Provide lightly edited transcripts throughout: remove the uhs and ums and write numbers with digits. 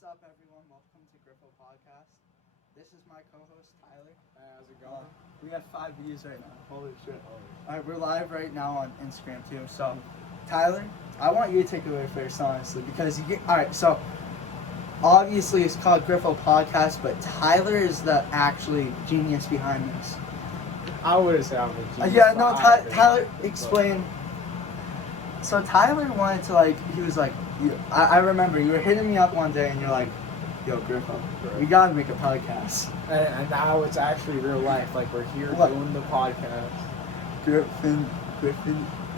What's up, everyone? Welcome to Griffo Podcast. This is my co-host, Tyler. How's it going? We have 5 views right now. Holy shit. Alright, we're live right now on Instagram, too. So, Tyler, I want you to take it away first, honestly, because you get... Alright, so, obviously it's called Griffo Podcast, but Tyler is the actually genius behind this. I wouldn't say I'm a genius. Yeah, no, Tyler, explain. So Tyler wanted to, he was like, I remember you were hitting me up one day and you're like, yo, Griffo, we gotta make a podcast. And now it's actually real life. Like, we're here doing the podcast. Griffin,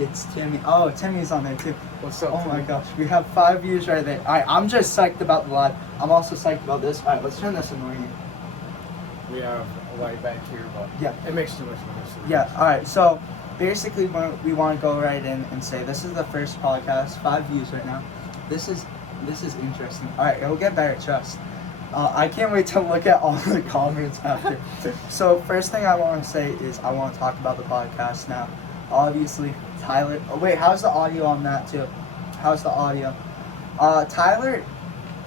it's Timmy. Oh, Timmy's on there too. What's up, Oh my Timmy? gosh, we have 5 views right there. Alright, I'm just psyched about the live. I'm also psyched about this. Alright, let's turn this annoying. We have a light back here, but Yeah. it makes too much noise. Yeah, alright, so basically we want to go right in and say this is the first podcast, 5 views right now. This is interesting. Alright, it'll get better, trust. I can't wait to look at all the comments after. So first thing I want to say is I want to talk about the podcast now. Obviously, Tyler. Oh wait, how's the audio on that too? How's the audio? Tyler,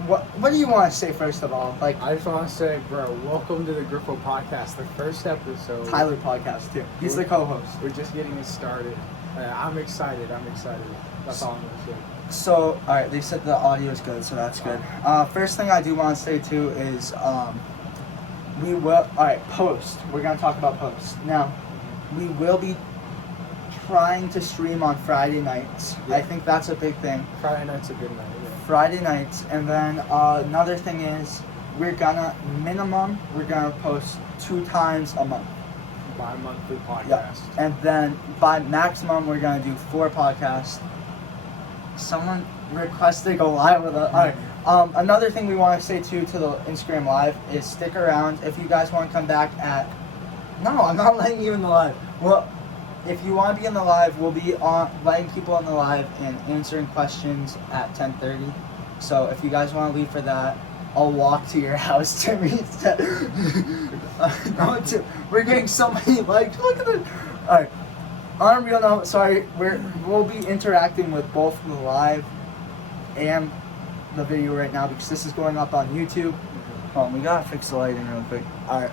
what do you want to say first of all? Like I just want to say, bro, welcome to the Griffo Podcast, the first episode. Tyler podcast too. He's the co-host. We're just getting it started. I'm excited. That's all I'm going to say. So, alright, they said the audio is good, so that's good. First thing I do want to say too is, we will, alright, post. We're going to talk about post. Now, we will be trying to stream on Friday nights. Yeah. I think that's a big thing. Friday night's a good night. Yeah. Friday nights, and then another thing is, we're gonna post 2 times a month. Bi-monthly podcast. Yeah. And then by maximum, we're gonna do 4 podcasts. Someone requested to go live with us. Alright. Another thing we want to say too to the Instagram live is stick around if you guys want to come back at. No, I'm not letting you in the live. Well, if you want to be in the live, we'll be on letting people in the live and answering questions at 10:30. So if you guys want to leave for that, I'll walk to your house to meet. We're getting so many likes. Look at this. All right. On a real note, sorry, we'll be interacting with both the live and the video right now because this is going up on YouTube. We gotta fix the lighting real quick. Alright,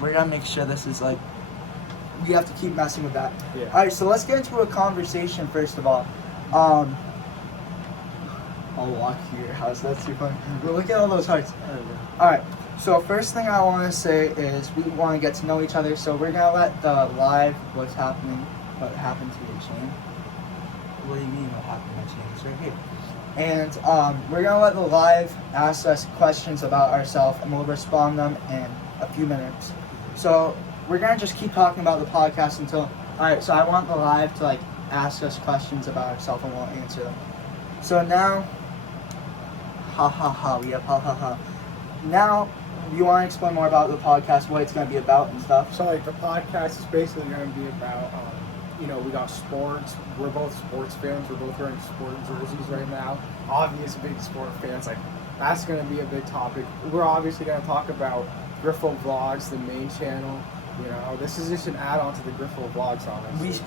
we're gonna make sure this is we have to keep messing with that. Yeah. Alright, so let's get into a conversation first of all. I'll walk to your house, that's too funny. But look at all those hearts. Alright, so first thing I want to say is we want to get to know each other, so we're going to let the live, what happened to your chain. What do you mean what happened to my chain? It's right here. And we're going to let the live ask us questions about ourselves, and we'll respond them in a few minutes. So we're going to just keep talking about the podcast until... Alright, so I want the live to ask us questions about ourselves and we'll answer them. So now... we have ha. Now, you want to explain more about the podcast, what it's going to be about and stuff? So the podcast is basically going to be about, we got sports. We're both sports fans. We're both wearing sport jerseys right now. Obvious big sport fans. That's going to be a big topic. We're obviously going to talk about Griffo Vlogs, the main channel. This is just an add-on to the Griffo Vlogs, honestly.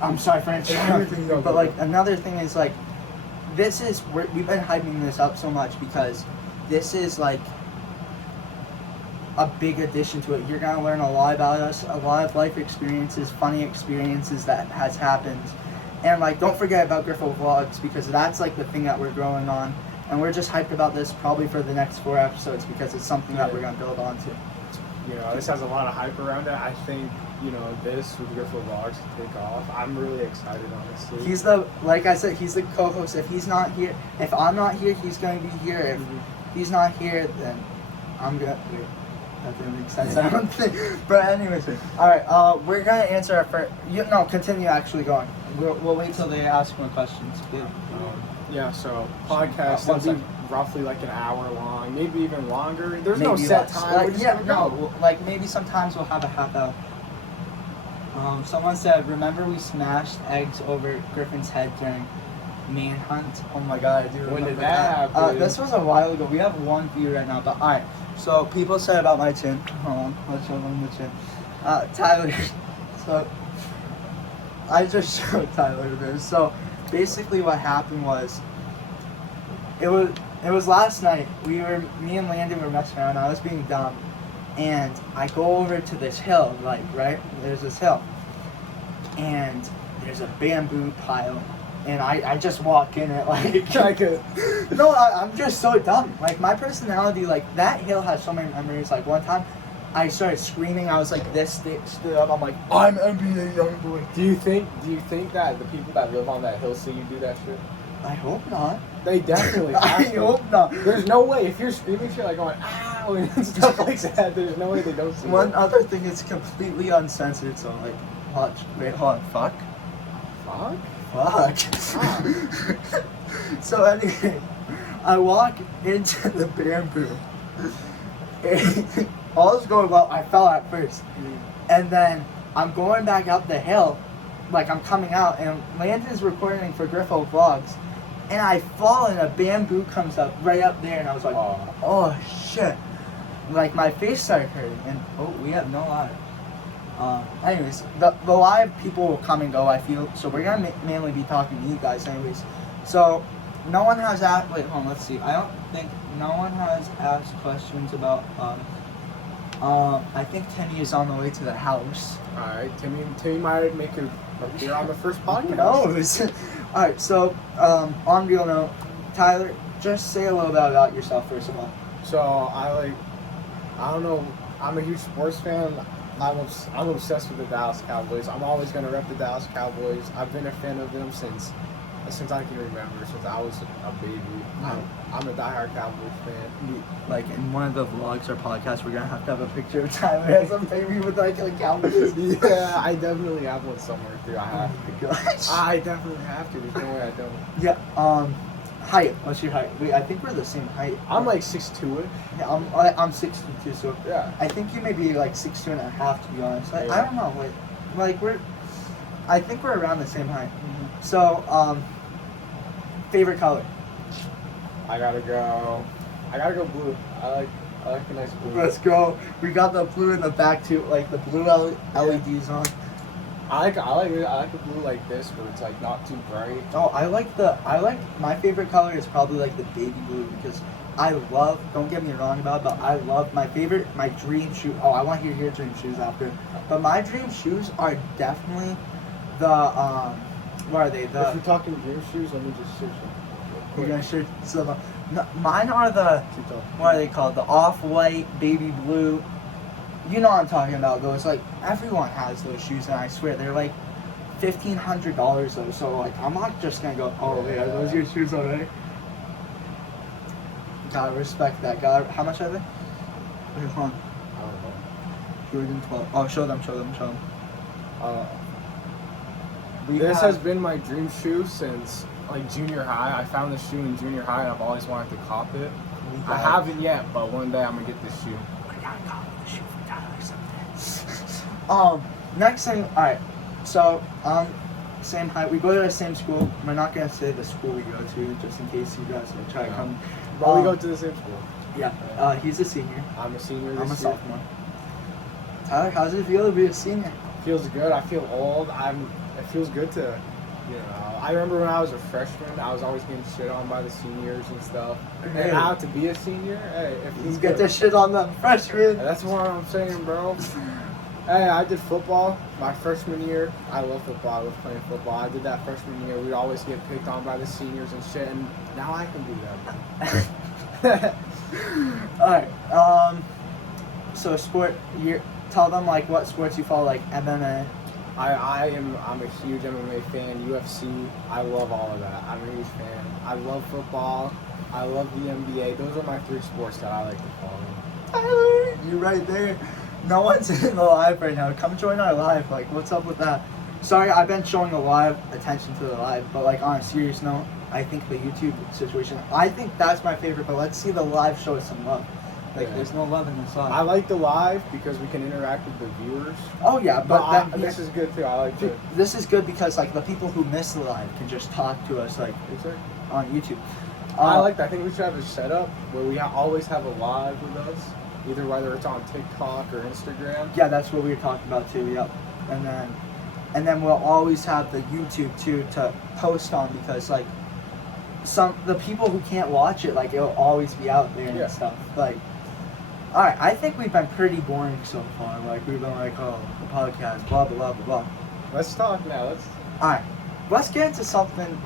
I'm sorry for interrupting you, but another thing is we've been hyping this up so much because this is a big addition to it. You're going to learn a lot about us, a lot of life experiences, funny experiences that has happened. And don't forget about Griffo Vlogs because that's the thing that we're growing on. And we're just hyped about this probably for the next 4 episodes because it's something that we're going to build onto. This has a lot of hype around it. I think, this with Griffo Vlogs to take off. I'm really excited, honestly. He's like I said, he's the co-host. If I'm not here, he's going to be here. If he's not here, then I'm going to... That didn't make sense, I don't think. But anyways, alright, we're going to answer our first... continue actually going. We'll wait till they ask more questions. So podcast will be roughly an hour long, maybe even longer. There's no set time. Maybe sometimes we'll have a half hour. Someone said, remember we smashed eggs over Griffin's head during Manhunt? Oh my god, I do remember When did that happen? This was a while ago. We have 1 view right now, but alright. So people said about my chin. Hold on, let's show them the chin. Tyler. So I just showed Tyler this. So basically what happened was It was last night. Me and Landon were messing around. I was being dumb, and I go over to this hill, like right. There's this hill, and there's a bamboo pile, and I just walk in it like no, I'm just so dumb. Like my personality, like that hill has so many memories. Like one time, I started screaming. I was like this, stood up. I'm like, I'm NBA young boy. Do you think that the people that live on that hill see you do that shit? I hope not. They definitely I have to. hope not. There's no way if you're screaming shit like going ow and stuff like that. There's no way they don't see One it. other thing is completely uncensored. So like, watch. Wait, hold on. Fuck. Fuck. So anyway, I walk into the bamboo. And all is going well. I fell at first, and then I'm going back up the hill, like I'm coming out, and Landon's recording for Griffo Vlogs, and I fall and a bamboo comes up right up there, and I was like, oh shit, like my face started hurting, and oh, we have no live. Anyways, the live people will come and go, I feel, so we're gonna mainly be talking to you guys anyways. So no one has asked, wait, hold on, let's see. I don't think no one has asked questions about I think Timmy is on the way to the house. Alright, Timmy might make an appear on the first podcast. Who knows? Alright, so on real note, Tyler, just say a little bit about yourself first of all. So I don't know, I'm a huge sports fan. I'm obsessed with the Dallas Cowboys. I'm always gonna rep the Dallas Cowboys. I've been a fan of them since I can remember, since I was a baby. I'm a diehard Cowboys fan. Like in one of the vlogs or podcasts, we're gonna have a picture of Tyler as a baby with like a Cowboys. Yeah, I definitely have one somewhere too. I have to. Gosh. I definitely have to. There's no way I don't. Yeah. Height. What's your height? Wait, I think we're the same height. I'm like 6'2". Yeah, I'm 6'2", so Yeah. I think you may be like 6'2" and a half, to be honest. I Yeah. don't know. I think we're around the same height. So, favorite color? I gotta go blue. I like a nice blue. Let's go. We got the blue in the back too, like the blue LEDs on. I like a blue like this, where it's like not too bright. Oh, I like my favorite color is probably like the baby blue because I love, don't get me wrong about it, but I love my dream shoe. Oh, I want to hear your dream shoes after. But my dream shoes are definitely the, what are they? If you're talking dream shoes, let me just search them. You're gonna shoot, so mine are the, what are they called? The off-white, baby blue. You know what I'm talking about, those, like, everyone has those shoes, and I swear, they're like $1,500 though, so like, I'm not just gonna go, oh yeah, those are your shoes already. Gotta respect that, how much are they? Wait, hold on. I don't know. Jordan 12, oh, show them. This has been my dream shoe since like junior high. I found this shoe in junior high, and I've always wanted to cop it. I haven't yet, but one day I'm gonna get this shoe. We gotta copy the shoe for Tyler someday. Next thing, alright, so, same height, we go to the same school. We're not gonna say the school we go to, just in case you guys try to come. But we go to the same school. Yeah, he's a senior. I'm a senior this I'm a year. sophomore. Tyler, how does it feel to be a senior? Feels good. I feel old. It feels good to, you know. I remember when I was a freshman, I was always getting shit on by the seniors and stuff. Hey. And now to be a senior, hey, it feels You get good. this shit on them freshmen. That's what I'm saying, bro. Hey, I did football my freshman year. I love football. I love playing football. I did that freshman year. We'd always get picked on by the seniors and shit, and now I can do that. Alright, so sport, tell them like what sports you follow, like MMA. I'm a huge MMA fan, UFC, I love all of that. I'm a huge fan. I love football, I love the NBA. Those are my three sports that I like to follow. Tyler, you right there. No one's in the live right now. Come join our live. Like, what's up with that? Sorry, I've been showing a lot of attention to the live, but like on a serious note, I think the YouTube situation, I think that's my favorite, but let's see the live show us some love. Like, Yeah. there's no love in this live. I like the live because we can interact with the viewers. Oh yeah, but This is good too. I like it. this is good because like the people who miss the live can just talk to us like on YouTube. I like that. I think we should have a setup where we always have a live with us, either whether it's on TikTok or Instagram. Yeah, that's what we were talking about too. Yep, and then we'll always have the YouTube too to post on because like the people who can't watch it, like it'll always be out there Yeah. and stuff. Like, all right, I think we've been pretty boring so far. Like we've been like, oh, the podcast, blah blah blah blah blah. Let's talk now. All right, let's get into something.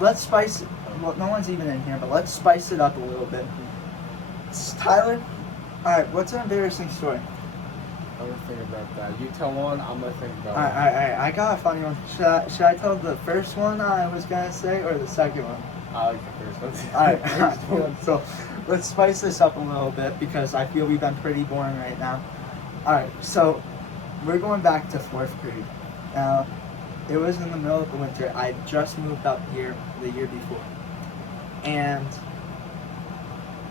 Let's spice it. Well, no one's even in here, but let's spice it up a little bit. Tyler, all right, what's an embarrassing story? I'm gonna think about that. You tell one, I'm gonna think about All it. right, I got a funny one. Should I tell the first one I was gonna say or the second one? I like the first one. All right, First one. so let's spice this up a little bit because I feel we've been pretty boring right now. All right, so we're going back to 4th grade. Now, it was in the middle of the winter. I just moved up here the year before, and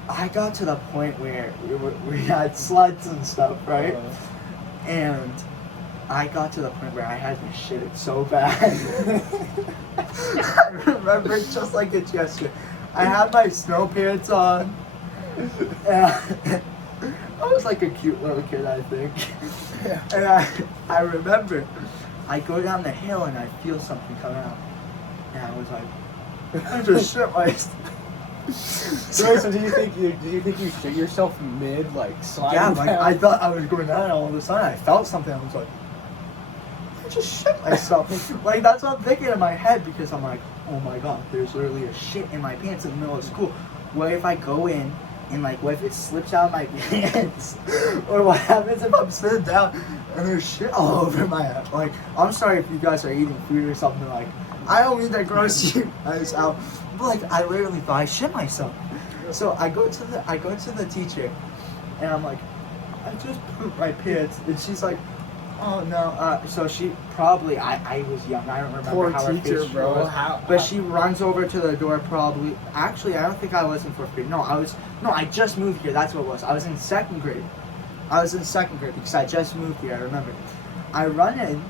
I got to the point where we had sleds and stuff, right? And I got to the point where I had to shit it so bad. I remember it just like it's yesterday. I had my snow pants on. And I was like a cute little kid, I think. Yeah. And I remember I go down the hill and I feel something coming out. And I was like, I just shit myself. So did you think you shit yourself mid like sliding Yeah, like down? I thought I was going down, and all of a sudden I felt something. I was like, I just shit myself. Like that's what I'm thinking in my head because I'm like, oh my god, there's literally a shit in my pants in the middle of school. What if I go in and like what if it slips out of my pants? Or what happens if I'm sitting down and there's shit all over my head? Like I'm sorry if you guys are eating food or something. Like I don't mean to gross you guys out. But like I literally thought I shit myself. So I go to the teacher and I'm like, I just pooped my pants, and she's like, oh no. So she probably I was young. I don't remember Poor how her teacher, face bro. was. How? But she runs over to the door probably. Actually, I don't think I was in 4th grade. No, I just moved here. That's what it was. I was in 2nd grade. I was in 2nd grade because I just moved here. I remember. I run in.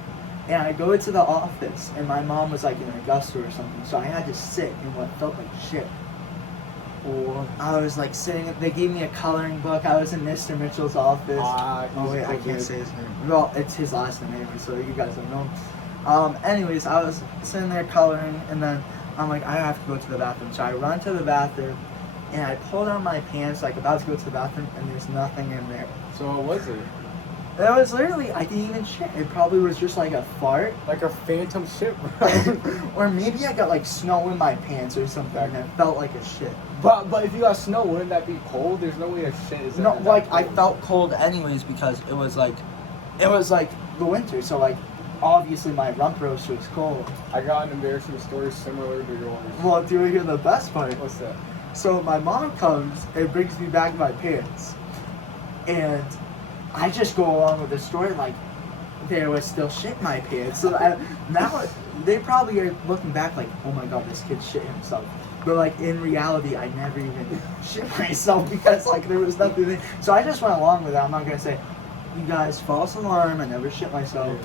And I go into the office, and my mom was like in Augusta or something, so I had to sit in what felt like shit. Or I was like sitting, they gave me a coloring book, I was in Mr. Mitchell's office. Oh wait, I can't say his name. Well, it's his last name anyway, so you guys don't know. Anyways, I was sitting there coloring, and then I'm like, I have to go to the bathroom. So I run to the bathroom, and I pull down my pants, like about to go to the bathroom, and there's nothing in there. So what was it? It was literally, I didn't even shit. It probably was just like a fart. Like a phantom shit, bro. Or maybe I got like snow in my pants or something, and it felt like a shit. But if you got snow, wouldn't that be cold? There's no way a shit is. No, that like I cold. felt cold anyways because it was like the winter, so like obviously my rump roast was cold. I got an embarrassing story similar to yours. Well, do you hear the best part? What's that? So my mom comes and brings me back my pants, and I just go along with the story like there was still shit in my pants. So now they probably are looking back like, oh my god, this kid shit himself. But like in reality, I never even shit myself because like there was nothing there. So I just went along with it. I'm not gonna say, you guys, false alarm, I never shit myself.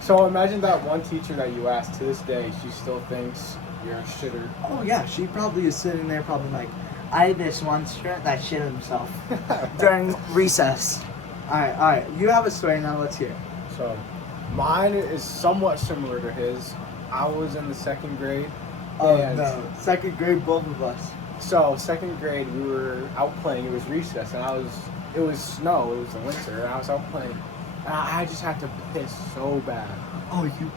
So imagine that one teacher that you asked to this day, she still thinks you're a shitter. Oh yeah, she probably is sitting there probably like, I had this one student that shit himself during recess. Alright, you have a story now, let's hear it. So mine is somewhat similar to his. I was in the 2nd grade. Oh and no, 2nd grade, both of us. So 2nd grade, we were out playing. It was recess, and it was snow. It was the winter, and I was out playing. And I just had to piss so bad. Oh, you.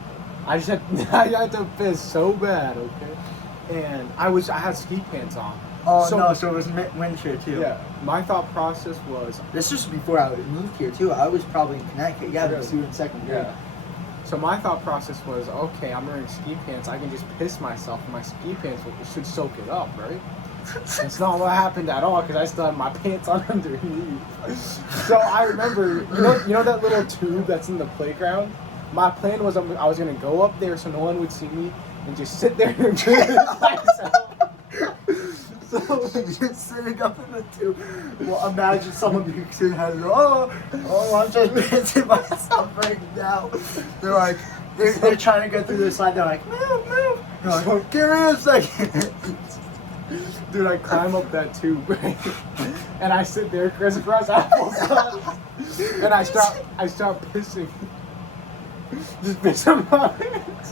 I had to piss so bad, okay? And I had ski pants on. Oh So- no, so it was winter too. Yeah, my thought process was, This was before I moved here too. I was probably in Connecticut. Yeah, Really? because you were in 2nd grade. yeah. So my thought process was, okay, I'm wearing ski pants. I can just piss myself, and my ski pants should soak it up, right? It's not what happened at all because I still had my pants on underneath. So I remember, you know that little tube that's in the playground? My plan was I was gonna go up there so no one would see me and just sit there and piss myself. So you're sitting up in the tube. Well, imagine someone pukes in head. Oh, I'm just pissing myself right now. They're like, they're trying to get through the slide. They're like, move. You're like, give me a second. Dude, I climb up that tube, right? And I sit there crisscross applesauce. And I start pissing. Just piss on my pants.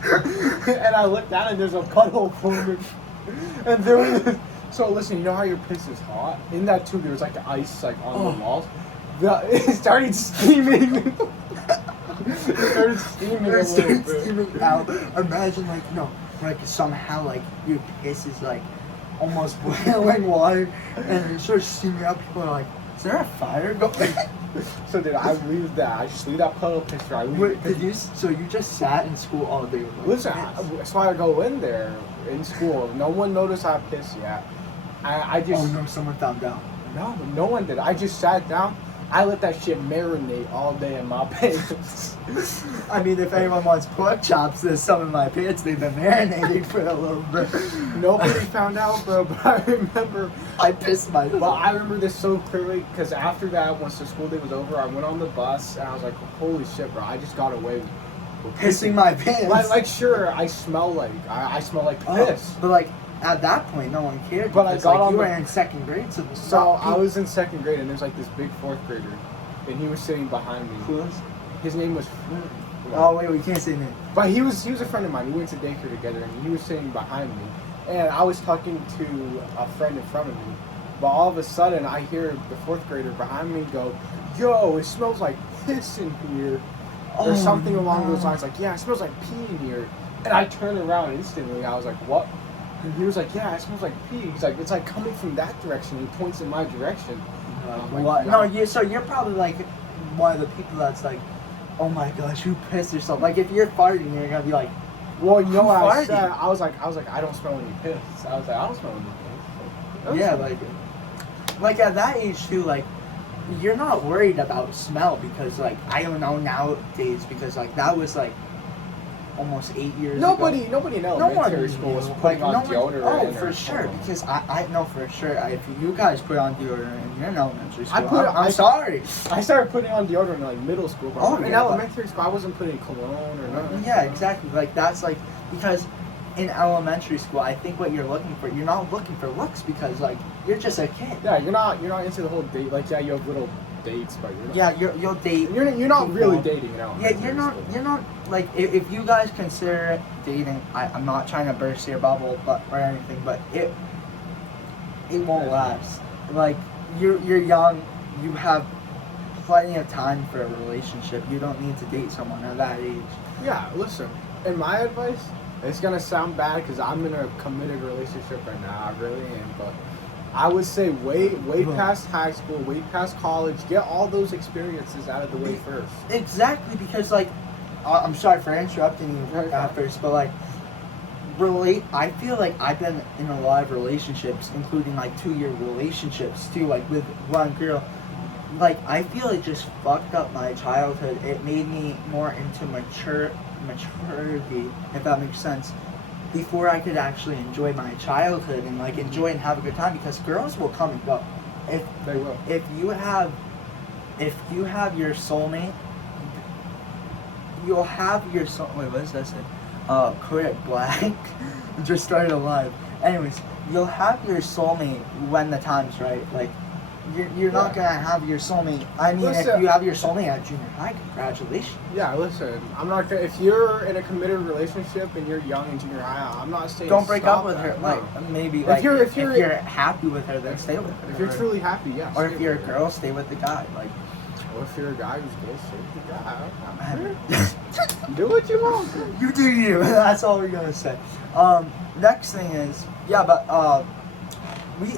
And I look down and there's a puddle forming. And there was, so listen, you know how your piss is hot? In that tube, there was like ice like on the walls. It started steaming. It started steaming a little bit. Steaming out. Imagine like somehow like your piss is like almost boiling water and it starts steaming out. People are like, is there a fire going? So did I leave that? I just leave that puddle picture. I leave So you just sat in school all day with Listen, piss? so I go in there in school. No one noticed I pissed yet. I just Oh no, someone found out. no one did. I just sat down. I let that shit marinate all day in my pants. I mean, if anyone wants pork chops, there's some in my pants. They've been marinating for a little bit. Nobody found out, bro. But I remember. I pissed myself. Well, I remember this so clearly because after that, once the school day was over, I went on the bus and I was like, "Holy shit, bro! I just got away with Pissing my pants. Like sure, I smell like I smell like piss. But like at that point, no one cared. But I because, got like, on you the- were in second grade, so So I was in second grade and there's like this big fourth grader, and he was sitting behind me. Who was? His name was. Oh wait, we can't say name. But he was a friend of mine. We went to daycare together, and he was sitting behind me, and I was talking to a friend in front of me. But all of a sudden, I hear the fourth grader behind me go, "Yo, it smells like piss in here," or something along those lines. Like, "Yeah, it smells like pee in here." And I turned around instantly. I was like, "What?" And he was like, "Yeah, it smells like pee." He's like, "It's like coming from that direction." He points in my direction. I'm What? like, No, so you're probably like one of the people that's like, oh my gosh, who pissed yourself? Like if you're farting, you're gonna be like, Well, you know Who what I farted? said? I was like, I don't smell any piss. I was like, I don't smell any piss. That was yeah, like- like at that age too, like you're not worried about smell because like I don't know nowadays because like that was like almost 8 years Nobody ago. in No elementary one school was knew. putting on no one- deodorant. Oh, or for sure. something. Because I know for sure. If you guys put on deodorant in elementary school, I'm I- sorry. I started putting on deodorant in like middle school, but Oh, in yeah, but- elementary school I wasn't putting cologne or nothing. Yeah, exactly. Like that's like because in elementary school, I think what you're looking for, you're not looking for looks because like you're just a kid. Yeah, you're not into the whole date. Like, yeah, you have little dates, but you're not. Yeah, you'll date. You're not people. really dating, Yeah, you're not like if you guys consider it dating. I'm not trying to burst your bubble, or anything, but it won't last. Like you're young, you have plenty of time for a relationship. You don't need to date someone at that age. Yeah, listen. In my advice, it's gonna sound bad because I'm in a committed relationship right now. I really am, but I would say wait past high school, wait past college, get all those experiences out of the way first. Exactly, because like I'm sorry for interrupting you at first, but like I feel like I've been in a lot of relationships, including like 2-year relationships too, like with one girl. Like I feel it just fucked up my childhood. It made me more into maturity, if that makes sense. Before I could actually enjoy my childhood and like enjoy and have a good time, because girls will come and go. They will. If you have your soulmate, you'll have your soul. Wait, what does that say? Kodak Black just started alive. Anyways, you'll have your soulmate when the time's right. Like, you're not gonna have your soulmate. I mean, Listen, if you have your soulmate at junior high, congratulations. Yeah, listen. I'm not gonna. If you're in a committed relationship and you're young in junior high, I'm not saying Don't break stop up with that, her. no. Like, maybe If like you're- if you're happy with her, then stay with her. If you're truly happy, yes. or if you're a girl, stay with the guy. Like, Or if you're a guy who's gay, stay with the guy. man. Do what you want. You do you. That's all we're gonna say. Next thing is,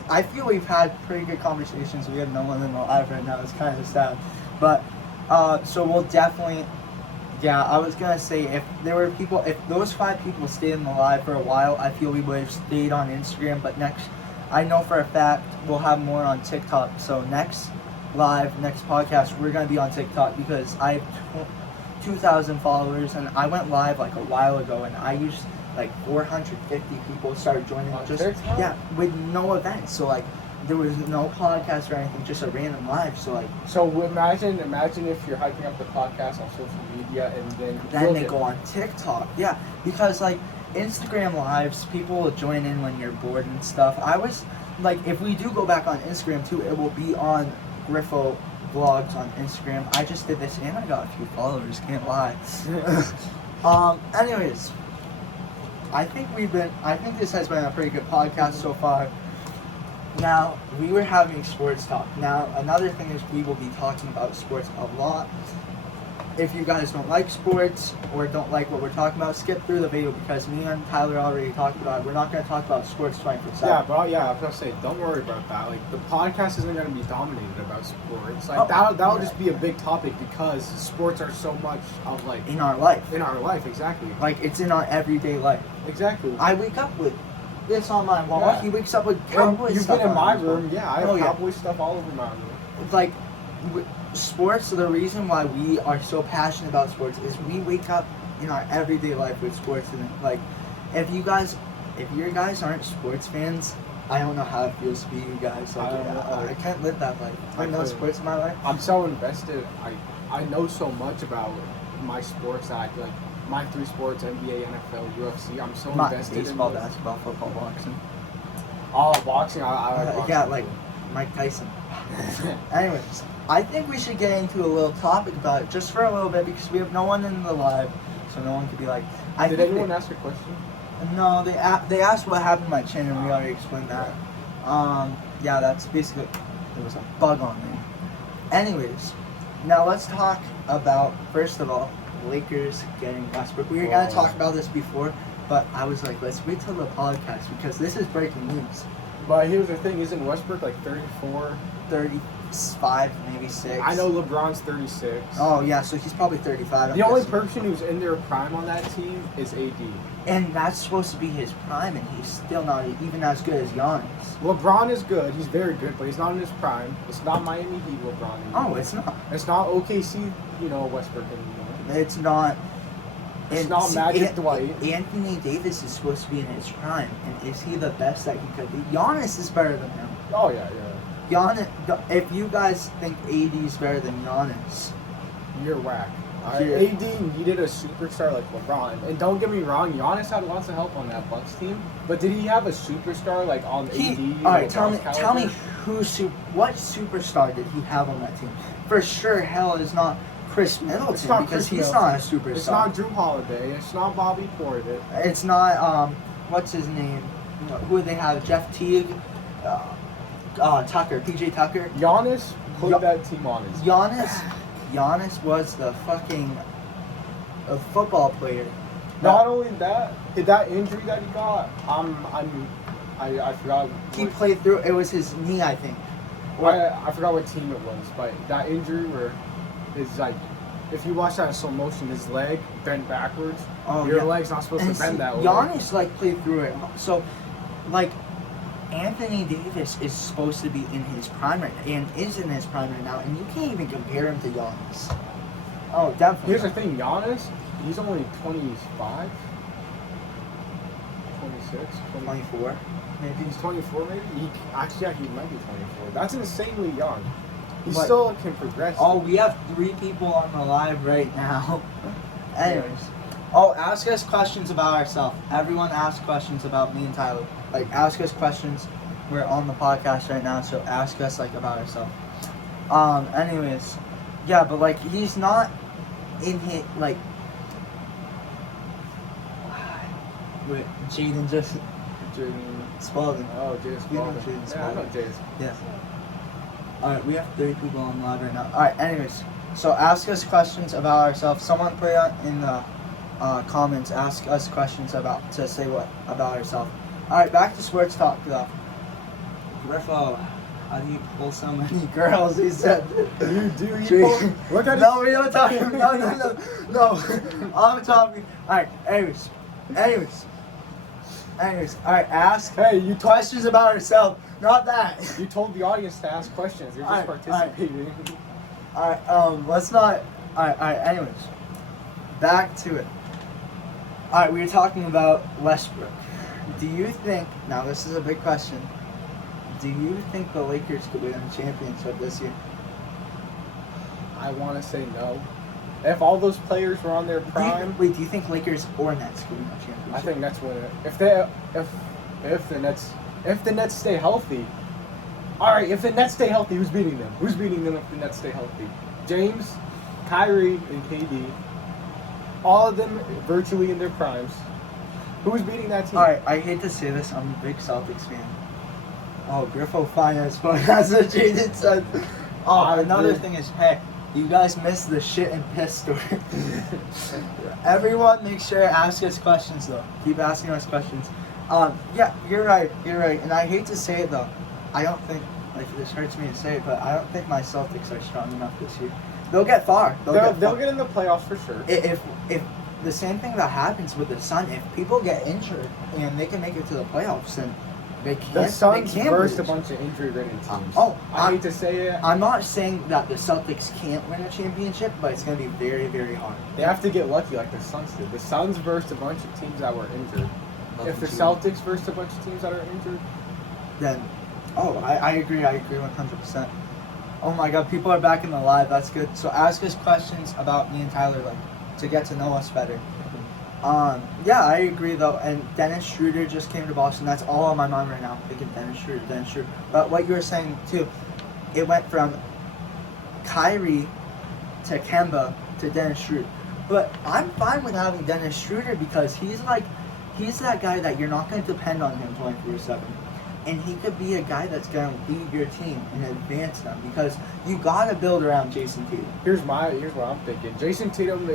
I feel we've had pretty good conversations. We have no one in the live right now. It's kind of sad, but so we'll definitely. Yeah, I was gonna say if those 5 people stayed in the live for a while, I feel we would have stayed on Instagram. But next, I know for a fact we'll have more on TikTok. So next podcast, we're gonna be on TikTok because I have 2,000 followers, and I went live like a while ago, and I used like 450 people started joining On just TikTok? with no events. So like there was no podcast or anything, just a random live. So like So imagine if you're hyping up the podcast on social media and then then they go on TikTok. Yeah, because like Instagram lives, people will join in when you're bored and stuff. I was like, if we do go back on Instagram too, it will be on Griffo Vlogs on Instagram. I just did this and I got a few followers, can't lie. Anyways, I think this has been a pretty good podcast so far. Now, we were having sports talk. Now, another thing is we will be talking about sports a lot. If you guys don't like sports or don't like what we're talking about, skip through the video because me and Tyler already talked about it. We're not going to talk about sports 24/7. Yeah, but I was gonna say, don't worry about that. Like, the podcast isn't gonna be dominated about sports. Like, that'll just be a big topic because sports are so much of like In our life. Exactly. Like, it's in our everyday life. Exactly. I wake up with this on my wall. Yeah. He wakes up with And Cowboys you've stuff been in on my his wall. room. Yeah, I have Oh, yeah. Cowboy stuff all over my room. Like, sports, the reason why we are so passionate about sports is we wake up in our everyday life with sports. And, like, if you guys aren't sports fans, I don't know how it feels to be you guys. Like, I can't live that life. I know sports in my life. I'm so invested. I know so much about my sports that I feel like my 3 sports: NBA, NFL, UFC. I'm so invested Baseball, in those. basketball, football, boxing. Oh, boxing! I like boxing. Yeah, like Mike Tyson. Anyways, I think we should get into a little topic about it just for a little bit because we have no one in the live, so no one could be like. Did anyone ask a question? No, they asked what happened to my chin, and we already explained that. Yeah, that's basically there was a bug on me. Anyways, now let's talk about first of all Lakers getting Westbrook. We were gonna talk about this before, but I was like, let's wait till the podcast because this is breaking news. But here's the thing: isn't Westbrook like 34? 35, maybe 6. I know LeBron's 36. Oh yeah, so he's probably 35. I'm The only guessing. person who's in their prime on that team is AD. And that's supposed to be his prime, and he's still not even as good as Giannis. LeBron is good. He's very good, but he's not in his prime. It's not Miami Heat LeBron anymore. Oh, it's not. It's not OKC, Westbrook anymore. It's not. It's not Magic Dwight. Anthony Davis is supposed to be in his prime, and is he the best that he could be? Giannis is better than him. Oh, yeah. Giannis, if you guys think AD is better than Giannis, You're whack. Yeah. AD needed a superstar like LeBron. And don't get me wrong, Giannis had lots of help on that Bucks team. But did he have a superstar like on AD? all right, tell me what superstar did he have on that team? For sure, hell is not Chris Middleton It's not because Chris he's Middleton. not a superstar. It's not Drew Holiday. It's not Bobby Portis. It's not what's his name? Who do they have? Jeff Teague, Tucker, PJ Tucker. Giannis put that team on his Giannis was the fucking a football player. Not only that injury that he got, I forgot. He played through. It was his knee, I think. I forgot what team it was, but that injury where it's like, if you watch that in slow motion, his leg bent backwards. Oh, Your yeah. leg's not supposed to bend that way. Giannis played through it. So, Anthony Davis is supposed to be in his prime right now, and is in his prime right now, and you can't even compare him to Giannis. Oh, definitely. Here's the thing, Giannis, he's only 25, 26, 24. Maybe he's 24, maybe. He might be 24. That's insanely young. He But- still can progress. Oh, we have 3 people on the live right now. Anyways. Oh, ask us questions about ourselves. Everyone ask questions about me and Tyler. Ask us questions. We're on the podcast right now, so ask us, about ourselves. Anyways. Yeah, but, he's not in his, Wait, Jaden just... Jaden. Spalding. Oh, Jaden You know Spalding. Jaden Yeah, I Spalding. know Jaden. Yes. Alright, we have 3 people on live right now. Alright, anyways. So ask us questions about ourselves. Someone put it in the comments. Ask us questions about ourselves. Alright, back to sports talk though. Griffo, how do you pull so many girls? He said. You do. Look at No, we don't talk. No. I'm talking. Alright, anyways. Alright, ask Hey, you questions about ourselves. Not that. You told the audience to ask questions. You're just Alright, participating. Alright, let's not. Alright, anyways. Back to it. Alright, we were talking about Westbrook. Do you think, now this is a big question, do you think the Lakers could win a championship this year? I want to say no. If all those players were on their prime, Do you think Lakers or Nets could win a championship? I think Nets win it. If the Nets stay healthy. All right, if the Nets stay healthy, who's beating them? Who's beating them if the Nets stay healthy? James, Kyrie, and KD. All of them virtually in their primes. Who's beating that team? All right, I hate to say this, I'm a big Celtics fan. Oh, Griffo Finance, but that's what Jaden said. Oh, another thing is, hey, you guys missed the shit and piss story. Everyone, make sure to ask us questions though. Keep asking us questions. Yeah, you're right, and I hate to say it though. I don't think, like, this hurts me to say it, but I don't think my Celtics are strong enough this year. They'll get far. They'll get in the playoffs for sure. If the same thing that happens with the Sun, if people get injured and they can make it to the playoffs, then they can't. The Suns versed a lose. bunch of injury-ridden teams. I hate to say it. I'm not saying that the Celtics can't win a championship, but it's going to be very, very hard. They have to get lucky like the Suns did. The Suns versed a bunch of teams that were injured. If the Celtics versed a bunch of teams that are injured, then, I agree. I agree 100%. Oh my God, people are back in the live. That's good. So ask us questions about me and Tyler, like, to get to know us better. Yeah, I agree though. And Dennis Schroeder just came to Boston. That's all on my mind right now. Thinking Dennis Schroeder. But what you were saying too, it went from Kyrie to Kemba to Dennis Schroeder. But I'm fine with having Dennis Schroeder because he's that guy that you're not going to depend on him 24/7. And he could be a guy that's going to lead your team and advance them because you got to build around Jason Tatum. here's what I'm thinking. Jason Tatum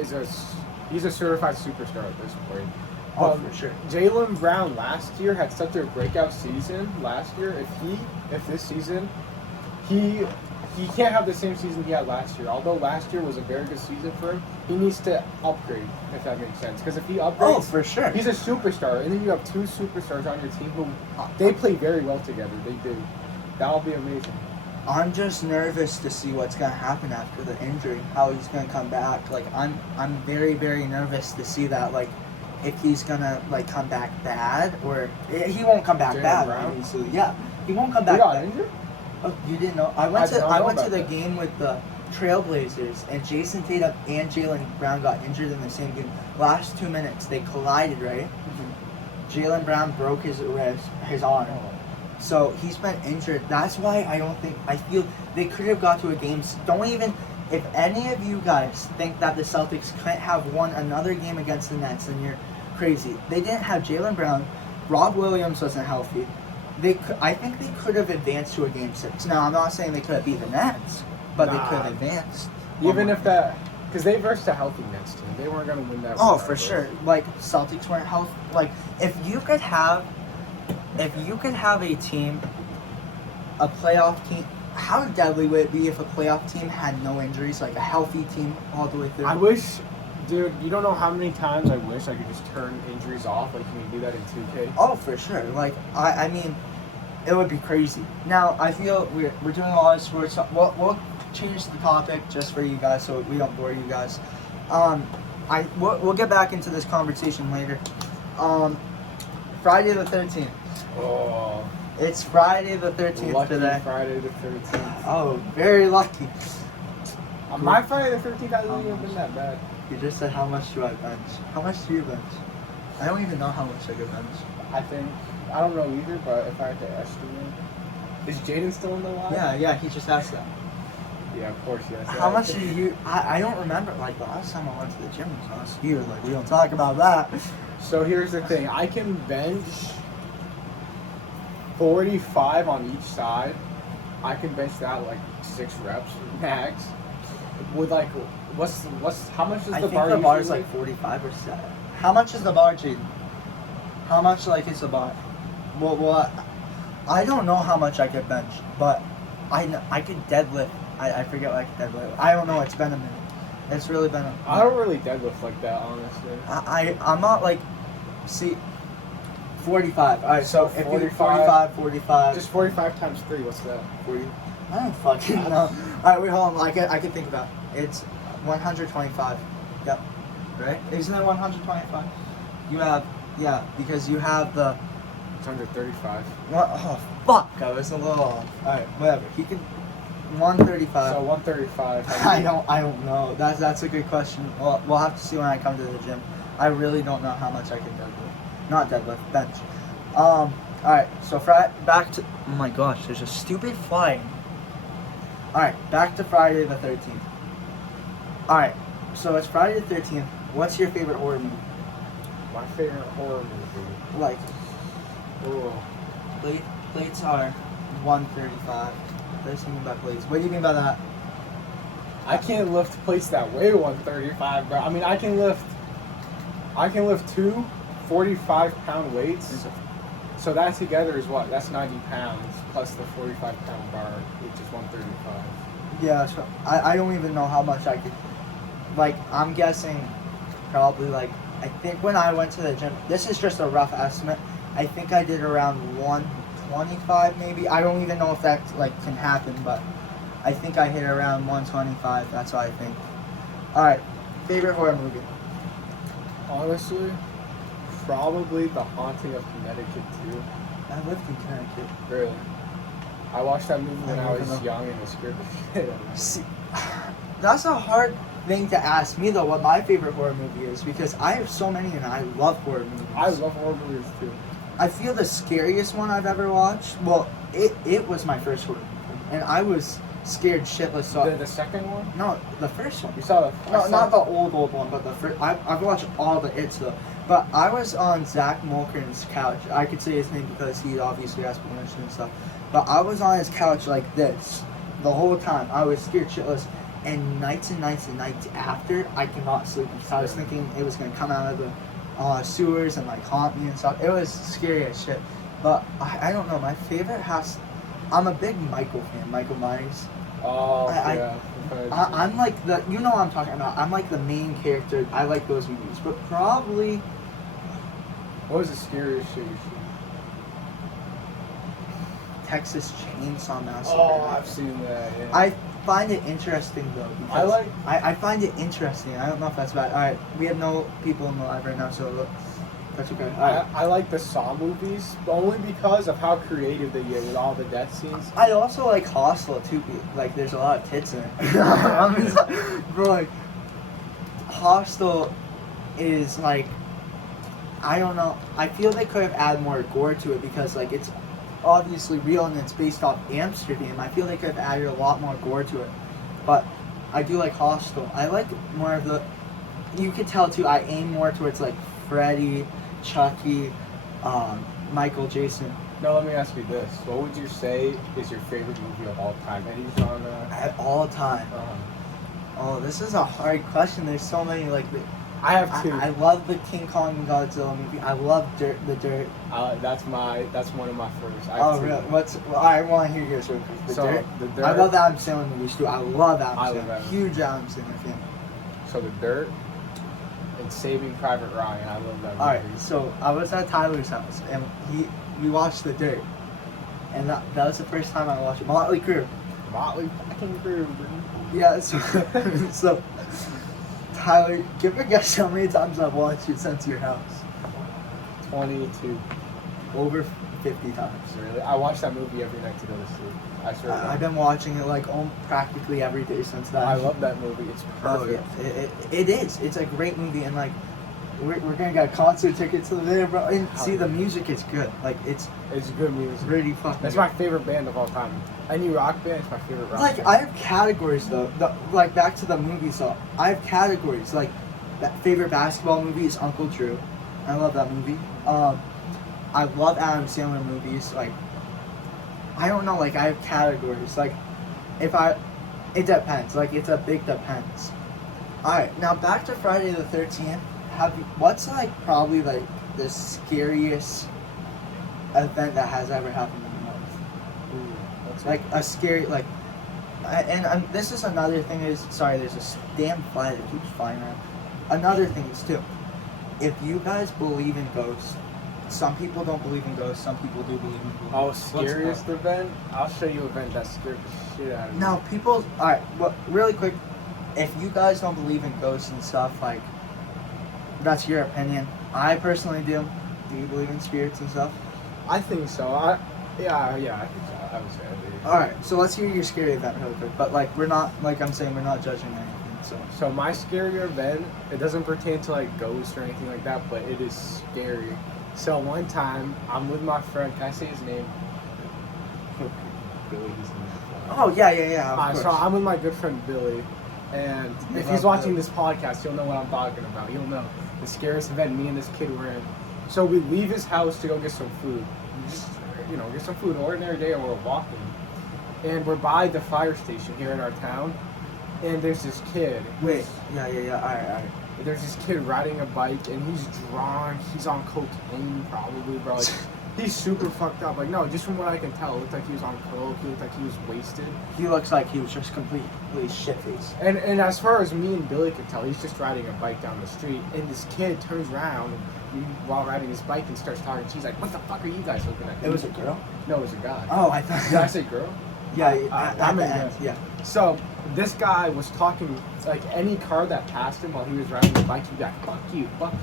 he's a certified superstar at this point. For sure. Jaylen Brown last year had such a breakout season. Last year, if this season, he can't have the same season he had last year. Although last year was a very good season for him, he needs to upgrade, if that makes sense. Because if he upgrades, for sure, he's a superstar, and then you have two superstars on your team who they play very well together. They do. That'll be amazing. I'm just nervous to see what's gonna happen after the injury, how he's gonna come back. Like I'm very, very nervous to see that. Like if he's gonna come back bad or he won't come back Jaylen bad. Brown? Obviously, yeah, he won't come back He got bad. injured? Oh, you didn't know? I went to about the that. game with the Trailblazers, and Jason Tatum and Jaylen Brown got injured in the same game. Last 2 minutes, they collided. Right? Jaylen Brown broke his arm. So he's been injured. That's why I feel they could have got to a game. If any of you guys think that the Celtics couldn't have won another game against the Nets, then you're crazy. They didn't have Jaylen Brown. Rob Williams wasn't healthy. I think they could have advanced to a game 6. Now, I'm not saying they could have beat the Nets, but they could have advanced. Even if because they versed a healthy Nets team. They weren't going to win that. Oh, for sure. Like, Celtics weren't healthy. Like, if you could have a team, a playoff team, how deadly would it be if a playoff team had no injuries, like a healthy team all the way through? I wish, dude, you don't know how many times I wish I could just turn injuries off. Like, you can do that in 2K. Oh, for sure. Like, I mean, it would be crazy. Now, I feel we're doing a lot of sports. We'll change the topic just for you guys so we don't bore you guys. We'll get back into this conversation later. Friday the 13th. Oh. It's Friday the 13th Lucky today. Friday the 13th. Oh, very lucky. My Friday the 13th hasn't even been that bad. You just said how much do I bench? How much do you bench? I don't even know how much I could bench. I don't know either, but if I had to estimate. Is Jaden still in the line? Yeah, he just asked that. Yeah, of course, yes. How much do you... I don't remember. Like, the last time I went to the gym was last year. Like, we don't talk about that. So here's the thing. I can bench 45 on each side. I can bench that like 6 reps max. With like, how much is I the think bar? the bar is usually? like 45 or 7. How much is the bar, Jaden? How much, is the bar? Well, I don't know how much I could bench, but I could deadlift. I forget what I could deadlift. I don't know. It's been a minute. It's really been a minute. I don't really deadlift like that, honestly. I'm not like... See... 45. Alright, so if you 45... Just 45 times 3, what's that? 40. I don't fucking know. Alright, wait, hold on. I can think about it. It's 125. Yep. Right? Isn't it 125? You have... Yeah, because you have the... It's 135. What? Oh, fuck. I was a little off. Alright, whatever. He can... 135. So 135. I don't know. That's a good question. Well, we'll have to see when I come to the gym. I really don't know how much I can deadlift. Not deadlift, bench. Alright, so back to... Oh my gosh, there's a stupid fly. Alright, back to Friday the 13th. Alright, so it's Friday the 13th. What's your favorite horror movie? My favorite horror movie. Like, Ooh. plates are 135. What do you mean by plates? What do you mean by that? I can't lift plates that weigh 135, bro. I mean, I can lift two 45-pound weights. So that together is what? That's 90 pounds plus the 45-pound bar, which is 135. Yeah, so I don't even know how much I could. Like, I'm guessing probably like, I think when I went to the gym, this is just a rough estimate. I think I did around 125 maybe. I don't even know if that like can happen, but I think I hit around 125. That's what I think. All right, favorite horror movie. Honestly, probably The Haunting of Connecticut 2. I lived in Connecticut. Really. I watched that movie when I I don't was know. young and it scared the shit out of me. See, that's a hard thing to ask me though. What my favorite horror movie is because I have so many and I love horror movies. I love horror movies too. I feel the scariest one I've ever watched. Well, it was my first horror movie, and I was scared shitless. So The second one? no, the first one. You saw the... No, not the old one, but the first. I've watched all the It's though. But I was on Zach Mulkern's couch. I could say his name because he obviously has permission and stuff. But I was on his couch like this the whole time. I was scared shitless. And nights and nights and nights after, I could not sleep because I was thinking it was going to come out of the sewers and like haunt me and stuff. It was scary as shit. But I don't know. My favorite has... I'm a big Michael fan, Michael Myers. Oh, yeah. I'm like the... You know what I'm talking about. I'm like the main character. I like those movies. But probably... What was the scariest shit you've seen? Texas Chainsaw Massacre. Oh, I've seen that, yeah. I find it interesting though. Because I find it interesting. I don't know if that's bad. Alright, we have no people in the live right now, so that's okay. Alright. I like the Saw movies only because of how creative they get with all the death scenes. I also like Hostel too. Like, there's a lot of tits in it. Bro, like, Hostel is like, I don't know. I feel they could have added more gore to it because like it's obviously real and it's based off Amsterdam. I feel they could have added a lot more gore to it. But I do like Hostel. I like more of the... You could tell too, I aim more towards like Freddy, Chucky, Michael, Jason. Now let me ask you this. What would you say is your favorite movie of all time? Any genre? At all time. Oh, this is a hard question. There's so many like... I have two. I love the King Kong and Godzilla movie. I love The Dirt. That's one of my first. I have Oh, two. really? I want to hear yours real quick. So, The Dirt. I love the Adam Sandler movies too. I love Adam I Sandler. love Adam. Huge Adam Sandler fan. So The Dirt and Saving Private Ryan. I love that movie. Alright, so I was at Tyler's house and we watched The Dirt. And that was the first time I watched it. Motley Crue. Motley fucking Crue, bro. Yeah, so Tyler, give a guess how many times I've watched it since your house. 22. Over 50 times. Really? I watch that movie every night to go to sleep. I swear. to God. I've been watching it like practically every day since that. I love that movie. It's Oh perfect. yeah, it is. It's a great movie, and like we're gonna get concert tickets to there, bro. And see, the music is good. Like it's good music. really fucking. That's good. my favorite band of all time. Any rock band is my favorite rock Like band. I have categories though. Like back to the movies though. I have categories. Like that favorite basketball movie is Uncle Drew. I love that movie. I love Adam Sandler movies. Like I don't know. Like I have categories. Like it depends. Like it's a big depends. All right, now back to Friday the 13th. What's like probably like the scariest event that has ever happened in your life? That's Like a scary like, and this is another thing is sorry. There's a damn fly that keeps flying around. Another thing is too, if you guys believe in ghosts, some people don't believe in ghosts. Some people do believe in ghosts. Oh, scariest event? I'll show you an event that scared the shit out of me. Now, people. All right, well, really quick. If you guys don't believe in ghosts and stuff, like, that's your opinion. I personally do. Do you believe in spirits and stuff? I think so. Yeah, I think so. I would say I do. All right, so let's hear your scary event real quick. But like, we're not like I'm saying, we're not judging anything. So my scary event, it doesn't pertain to like ghosts or anything like that, but it is scary. So one time, I'm with my friend. Can I say his name? Billy. His name. Oh yeah. Of course. So I'm with my good friend Billy, And You if love he's watching Billy. this podcast, he'll know what I'm talking about. He'll know the scariest event me and this kid were in. So we leave his house to go get some food. We just, get some food. An ordinary day, and we're walking. And we're by the fire station here in our town. And there's this kid. Wait. Yeah. Alright. There's this kid riding a bike, and he's drunk. He's on cocaine, probably, bro. Like, he's super fucked up. Like, no, just from what I can tell, it looked like he was on coke. He looked like he was wasted. He looks like he was just completely shit-faced. And as far as me and Billy could tell, he's just riding a bike down the street, and this kid turns around while riding his bike and starts talking. She's like, "What the fuck are you guys looking at?" It was a girl? No, it was a guy. Oh, I thought... Did I say girl? Yeah, I'm at the in end. this. Yeah. So this guy was talking, like, any car that passed him while he was riding the bike, he'd be like, fuck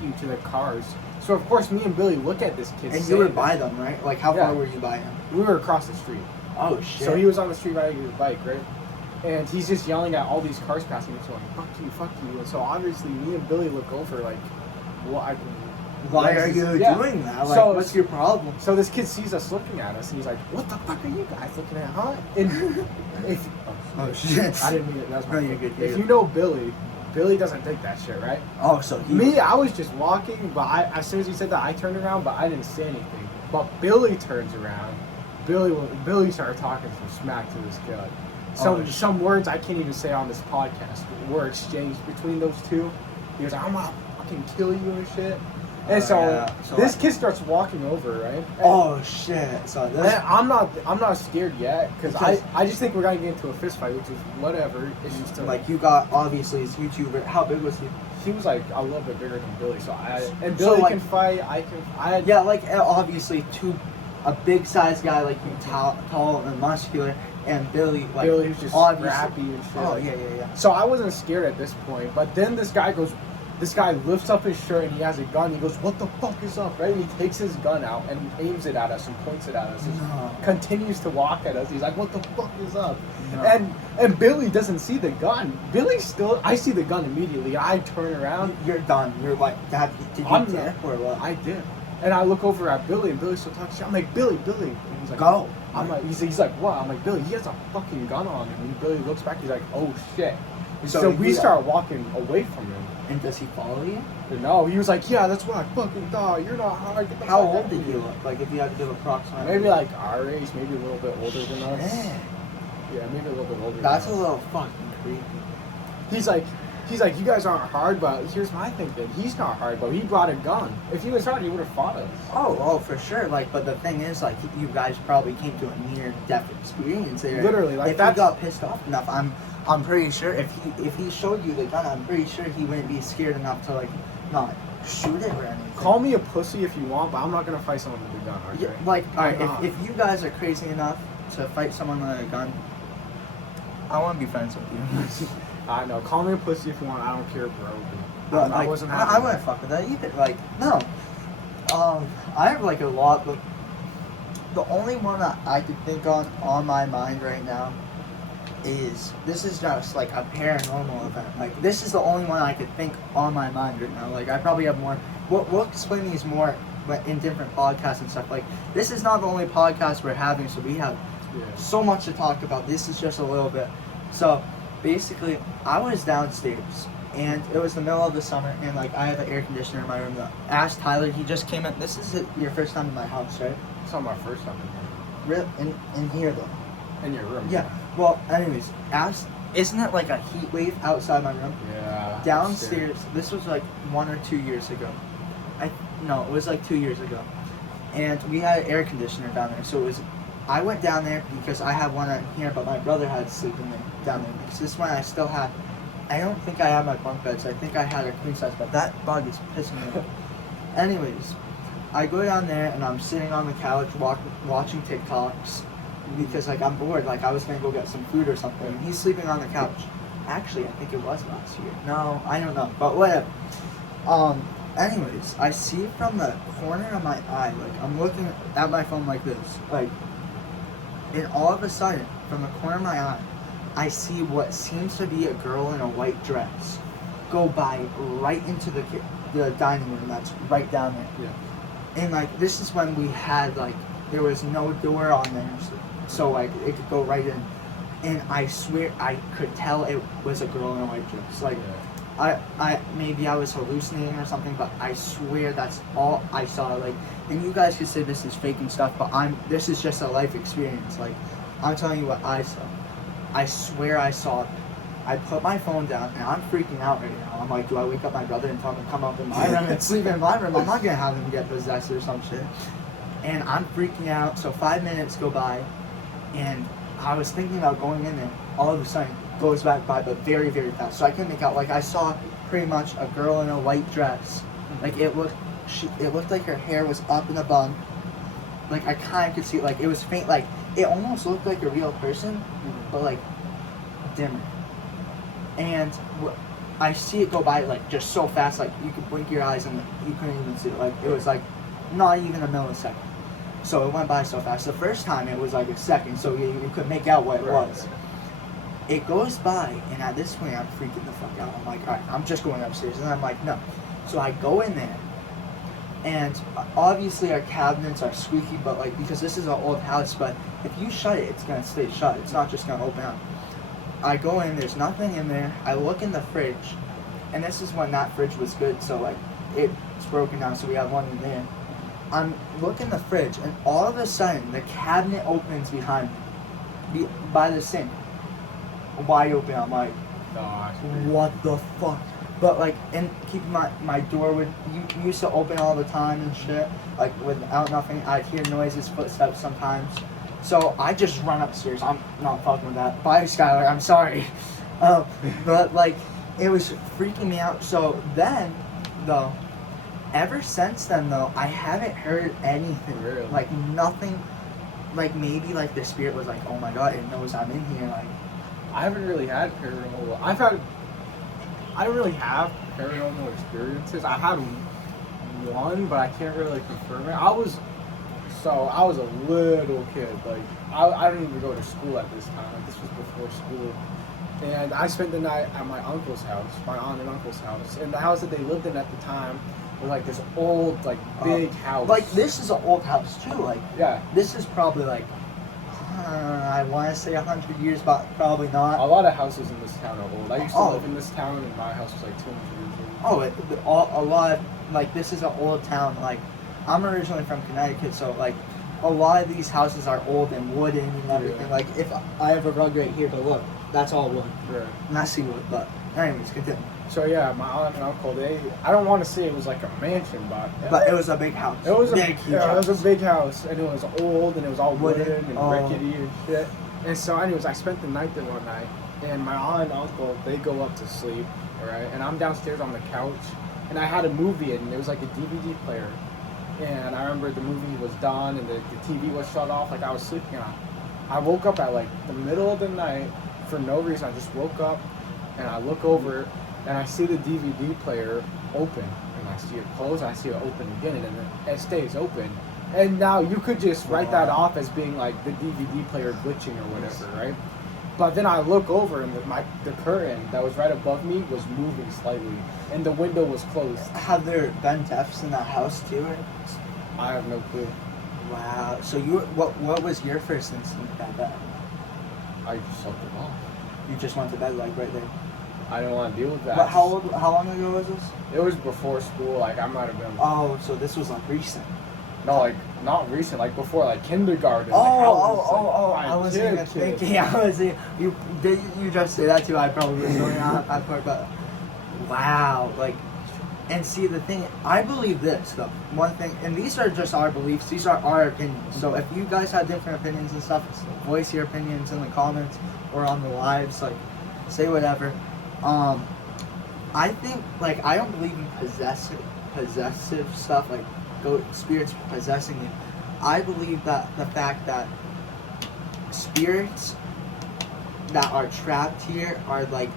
you to the cars. So of course me and Billy look at this kid. And you were by them, right? Like, how Yeah. far were you by him? We were across the street. Oh, shit. So he was on the street riding his bike, right? And he's just yelling at all these cars passing him, so like, fuck you. And so obviously me and Billy look over like, what? Why are you doing that? Like, So- what's your problem? So this kid sees us looking at us, and he's like, "What the fuck are you guys looking at, huh?" And if Oh, shit. I didn't mean it, that's my No, you're fault. good, you're If good. you know Billy, Billy doesn't think that shit, right? Oh, so he... Me, I was just walking, but as soon as he said that, I turned around, but I didn't say anything. But Billy turns around. Billy started talking some smack to this kid. Some words I can't even say on this podcast were exchanged between those two. He was like, "I'm gonna fucking kill you and shit." And so this kid starts walking over, right? And, Oh, shit. So and this... I'm not scared yet because Because- I just think we're gonna get into a fist fight, which is whatever. It's just Like, you got, obviously, this YouTuber. How big was he? he was like a little bit bigger than Billy, so and So, Billy like- can fight. I Yeah, like, obviously, a big-sized guy like you, tall and muscular, and Billy, like, Billy was just obviously... scrappy and shit. Oh, like- yeah. So I wasn't scared at this point, but then this guy lifts up his shirt and he has a gun. He goes, "What the fuck is up?" Right? And he takes his gun out and aims it at us and points it at us. And No. continues to walk at us. He's like, "What the fuck is up?" No. And Billy doesn't see the gun. I see the gun immediately. I turn around. You're done. You're like, did you I'm dip or what? I did. And I look over at Billy, and Billy's still talking shit. I'm like, "Billy." And he's like, Go. I'm like, he's like, "What?" I'm like, "Billy, he has a fucking gun on him." And Billy looks back. He's like, "Oh shit." So So he we did that. start walking away from him. And does he follow you? And no, he was like, "Yeah, that's what I fucking thought. You're not hard." Get the How fuck old out did of he here." look? Like, if you had to give approximately... Maybe like our age, maybe a little bit older than us. Shit. Yeah, maybe a little bit older. That's a than us. little fucking creepy. He's like, "You guys aren't hard, but here's my thinking. He's not hard, but he brought a gun. If he was hard, he would have fought us." Oh, for sure. Like, but the thing is, like, you guys probably came to a near-death experience there. Literally, like, if that's- he got pissed off enough, I'm pretty sure if he showed you the gun, I'm pretty sure he wouldn't be scared enough to, like, not shoot it or anything. Call me a pussy if you want, but I'm not gonna fight someone with a gun. Okay? Yeah, like, all right, I'm if you guys are crazy enough to fight someone with a gun, I want to be friends with you. I know. Call me a pussy if you want. I don't care, bro. But I like, wasn't I happy. wouldn't fuck with that either. Like, no. I have like a lot, but the only one that I could think on my mind right now is this is just like a paranormal event. Like, this is the only one I could think on my mind right now. Like, I probably have more. We'll explain these more, but in different podcasts and stuff. Like, this is not the only podcast we're having, so we have Yeah. so much to talk about. This is just a little bit. So basically, I was downstairs and it was the middle of the summer, and like I have an air conditioner in my room. Ask Tyler, he just came in. This is your first time in my house, right? It's not my first time In here though. in your room. Yeah. Well, anyways, isn't it like a heat wave outside my room? Yeah. Downstairs, this was like 1 or 2 years ago. No, it was like 2 years ago. And we had an air conditioner down there. So I went down there because I had one in here, but my brother had sleeping down there. So this one I still have. I don't think I have my bunk beds. I think I had a queen size, but that bug is pissing me off. Anyways, I go down there and I'm sitting on the couch watching TikToks because like I'm bored. Like I was gonna go get some food or something. And he's sleeping on the couch. Actually, I think it was last year. No, I don't know, but whatever. Anyways, I see from the corner of my eye, like I'm looking at my phone like this, like, and all of a sudden, from the corner of my eye, I see what seems to be a girl in a white dress go by right into the dining room that's right down there. Yeah. And like this is when we had like there was no door on there, so like it could go right in. and I swear I could tell it was a girl in a white dress. Like, I maybe I was hallucinating or something, but I swear that's all I saw. Like, and you guys could say this is fake and stuff, but this is just a life experience. Like, I'm telling you what I saw. I swear I saw it. I put my phone down and I'm freaking out right now. I'm like, do I wake up my brother and tell him to come up in my room and sleep in my room? I'm not gonna have him get possessed or some shit. And I'm freaking out. So 5 minutes go by, and I was thinking about going in there. All of a sudden, goes back by, but very, very fast. So I couldn't make out. Like, I saw pretty much a girl in a white dress. Like, it looked like her hair was up in a bun. Like, I kind of could see, like, it was faint. Like, it almost looked like a real person, but like dimmer. And I see it go by like just so fast, like you could blink your eyes and you couldn't even see it. Like, it was like not even a millisecond. So it went by so fast. The first time it was like a second, so you could make out what it was. It goes by, and at this point I'm freaking the fuck out. I'm like, all right, I'm just going upstairs, and I'm like, no. So I go in there, and obviously our cabinets are squeaky, but like, because this is an old house, but if you shut it, it's gonna stay shut. It's not just gonna open up. I go in, there's nothing in there. I look in the fridge, and this is when that fridge was good, so like it's broken down, so we have one in there. I'm looking in the fridge, and all of a sudden the cabinet opens behind me, by the sink, wide open. I'm like, what the fuck? But like, and keep in mind, my door would used to open all the time and shit. Like, without nothing, I'd hear noises, footsteps sometimes. So I just run upstairs. I'm not fucking with that. Bye, Skylar. I'm sorry. But like, it was freaking me out. So then, though, ever since then, though, I haven't heard anything. Really? Like, nothing. Like, maybe like the spirit was like, oh my god, it knows I'm in here. Like, I haven't really had paranormal. I don't really have paranormal experiences. I had one, but I can't really confirm it. I was a little kid. Like, I didn't even go to school at this time. Like, this was before school. And I spent the night at my uncle's house, my aunt and uncle's house. And the house that they lived in at the time was like this old, like, big house. Like, this is an old house too. Like, yeah. This is probably like, I want to say 100 years, but probably not. A lot of houses in this town are old. I used to Oh. live in this town, and my house was like 200 years old. Oh, a lot. Like, this is an old town. Like, I'm originally from Connecticut, so like, a lot of these houses are old and wooden and everything. Yeah. Like, if I have a rug right here, but look, that's all wood. Right. Messy wood, but anyways, continue. So yeah, my aunt and uncle, I don't want to say it was like a mansion, But it was a big house. it was big, huge it was house. a big house, and it was old, and it was all wooden and Oh. rickety and shit. And so, anyways, I spent the night there one night, and my aunt and uncle, they go up to sleep, right? And I'm downstairs on the couch, and I had a movie, and it was like a DVD player. And I remember the movie was done, and the TV was shut off. Like, I was sleeping, and I woke up at like the middle of the night for no reason. I just woke up, and I look over, and I see the DVD player open, and I see it close, and I see it open again, and then it stays open. And now you could just write that off as being like the DVD player glitching or whatever, right? But then I look over, and the curtain that was right above me was moving slightly, and the window was closed. Have there been deaths in that house too? Or? I have no clue. Wow. So what was your first instinct at that? I just slept it off. You just went to bed like right there. I didn't want to deal with that. But how long ago was this? It was before school. Like, I might have been. Oh, so this was like recent. No, like not recent. Like before, like kindergarten. Oh, like, I wasn't even thinking. I was you just say that too. I probably was going on that part, but wow, like, and see the thing. I believe this though. One thing, and these are just our beliefs. These are our opinions. So if you guys have different opinions and stuff, voice your opinions in the comments or on the lives. Like, say whatever. I think, like, I don't believe in possessive stuff, like spirits possessing you. I believe that the fact that spirits that are trapped here are like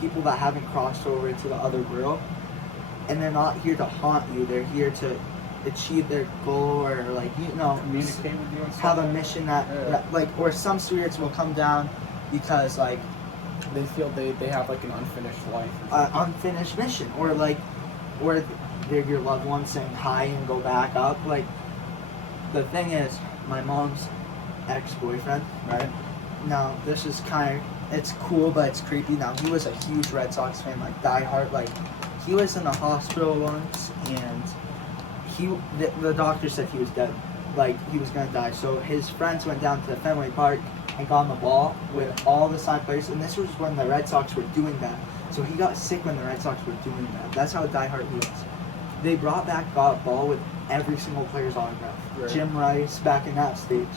people that haven't crossed over into the other world, and they're not here to haunt you. They're here to achieve their goal, or like, you know, communicate with you and have stuff. a mission that like, or some spirits will come down because like They feel they have like an unfinished life. unfinished mission, or like, or they're your loved ones saying hi and go back up. Like, the thing is, my mom's ex-boyfriend, right? now this is it's cool, but it's creepy. Now he was a huge Red Sox fan, like diehard. Like he was in the hospital once, and the doctor said he was dead, like he was gonna die. So his friends went down to Fenway Park and got him a ball with all the signed players, and this was when the Red Sox were doing that. So he got sick when the Red Sox were doing that. That's how diehard he was. They got a ball with every single player's autograph. Right. Jim Rice back in that stage.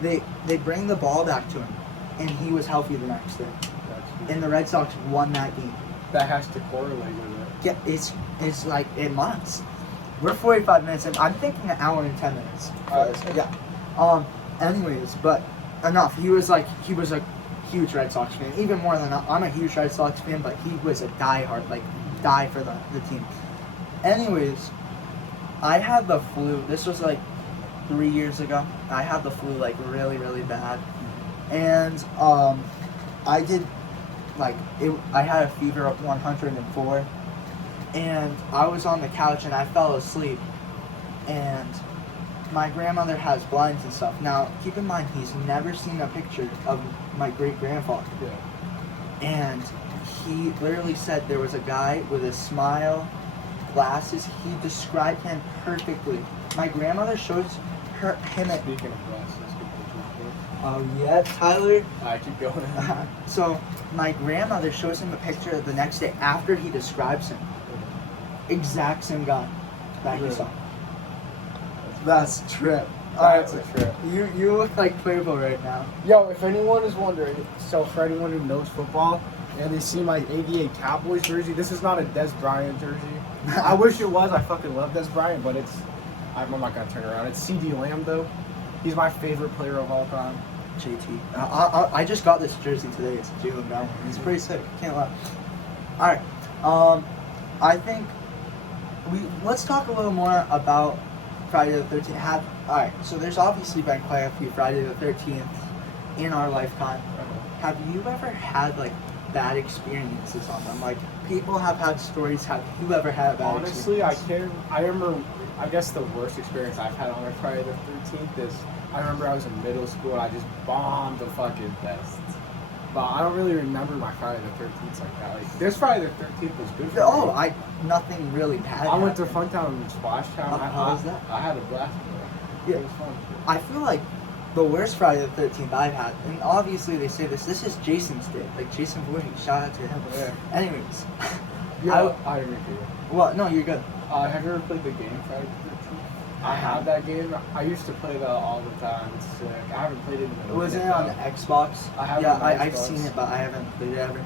They bring the ball back to him, and he was healthy the next day. And the Red Sox won that game. That has to correlate with it. Yeah, it's like it must. We're 45 minutes in. I'm thinking an hour and 10 minutes. Yeah. Anyways, but enough. He was a huge Red Sox fan. Even more than I'm a huge Red Sox fan, but he was a diehard, like die for the team. Anyways, I had the flu. This was like 3 years ago. I had the flu like really, really bad. And I did I had a fever of 104. And I was on the couch and I fell asleep. And my grandmother has blinds and stuff. Now, keep in mind, he's never seen a picture of my great-grandfather. Yeah. And he literally said there was a guy with a smile, glasses. He described him perfectly. My grandmother shows him at... Speaking of glasses, good picture. Oh, yeah, Tyler. I keep going. So, my grandmother shows him a picture the next day after he describes him. Exact same guy that he Really? saw. That's a trip. That's a trip. You look like Playboy right now. Yo, if anyone is wondering, so for anyone who knows football and they see my 88 Cowboys jersey, this is not a Des Bryant jersey. I wish it was. I fucking love Des Bryant, but I'm not gonna turn around. It's CD Lamb though. He's my favorite player of all time. JT. I just got this jersey today. It's Jalen Brown. He's pretty sick. Can't lie. All right. I think let's talk a little more about Friday the 13th. Alright, so there's obviously been quite a few Friday the 13th in our lifetime. Have you ever had like bad experiences on them? Like people have had stories. Have you ever had a bad Honestly, experience? I remember, I guess the worst experience I've had on a Friday the 13th is, I remember I was in middle school and I just bombed the fucking test. But I don't really remember my Friday the 13th like that. Like, this Friday the 13th was good for me. Nothing really bad. I went to happened. Funtown and Splash Town. How was that? I had a blast with it. Yeah. It was fun. I feel like the worst Friday the 13th I've had, and obviously they say this is Jason's day. Like Jason Voorhees, shout out to him. Yeah. Anyways. Yeah, I agree with you. Well, no, you're good. Have you ever played the game Friday the 13th? I have that game. I used to play that all the time. It's sick. I haven't played it in a Was it minute, on though. Xbox? I have it Yeah, on I've Xbox. seen it, but I haven't played it ever.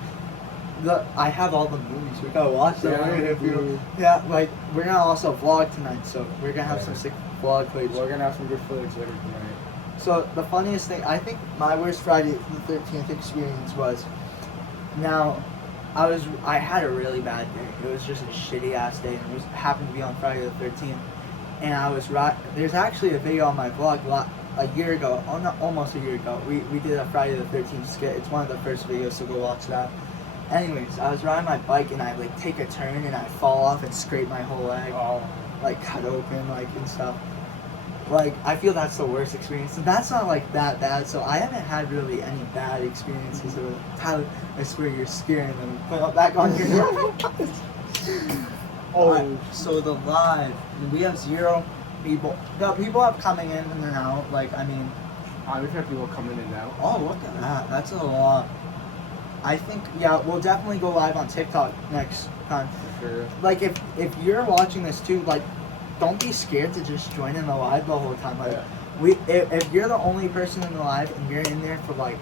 I have all the movies. We gotta watch them. Yeah, Right? we do. Yeah, like we're gonna also vlog tonight, so we're gonna have Yeah. some sick vlog footage. We're gonna have some good footage later tonight. So the funniest thing, I think my worst Friday the 13th experience was, now, I had a really bad day. It was just a shitty ass day, and it happened to be on Friday the 13th. And I was there's actually a video on my vlog a year ago, almost a year ago. We did a Friday the 13th skit. It's one of the first videos, so go watch that. Anyways, I was riding my bike and I like take a turn and I fall off and scrape my whole leg, like cut open, like and stuff. Like I feel that's the worst experience. And that's not like that bad, so I haven't had really any bad experiences with Tyler. I swear you're scaring them. Put it back on your Oh. So the live, we have 0 people. The people have coming in and out. Like I mean, We've had people come in and out. oh look at that. That's a lot. I think we'll definitely go live on TikTok next time. For sure. Like if you're watching this too, like don't be scared to just join in the live the whole time. Like if you're the only person in the live and you're in there for like,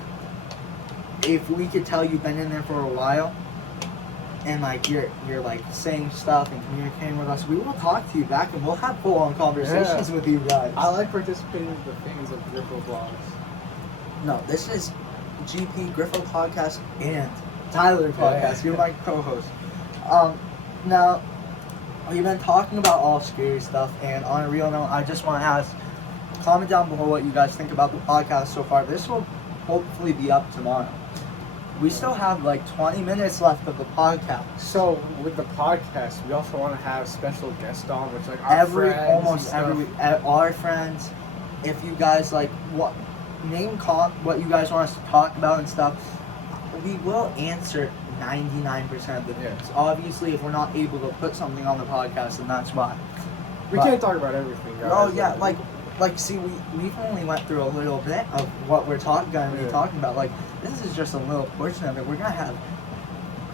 if we could tell you've been in there for a while, and like you're like saying stuff and communicating with us, we will talk to you back and we'll have full on conversations with you guys. I like participating with the fans of Griffo Vlogs. No, this is GP Griffo Podcast and Tyler Podcast. You're my co-host. Now, we've been talking about all scary stuff, and on a real note, I just want to ask, comment down below what you guys think about the podcast so far. This will hopefully be up tomorrow. We still have like 20 minutes left of the podcast. So with the podcast, we also want to have special guests on, which like our friends and Almost stuff. our friends. If you guys like what, what you guys want us to talk about and stuff. We will answer 99% of the things. Obviously, if we're not able to put something on the podcast, then that's why. We can't talk about everything, guys. Oh yeah, like see, we've only went through a little bit of what we're going to be talking about. Like, this is just a little portion of it. We're gonna have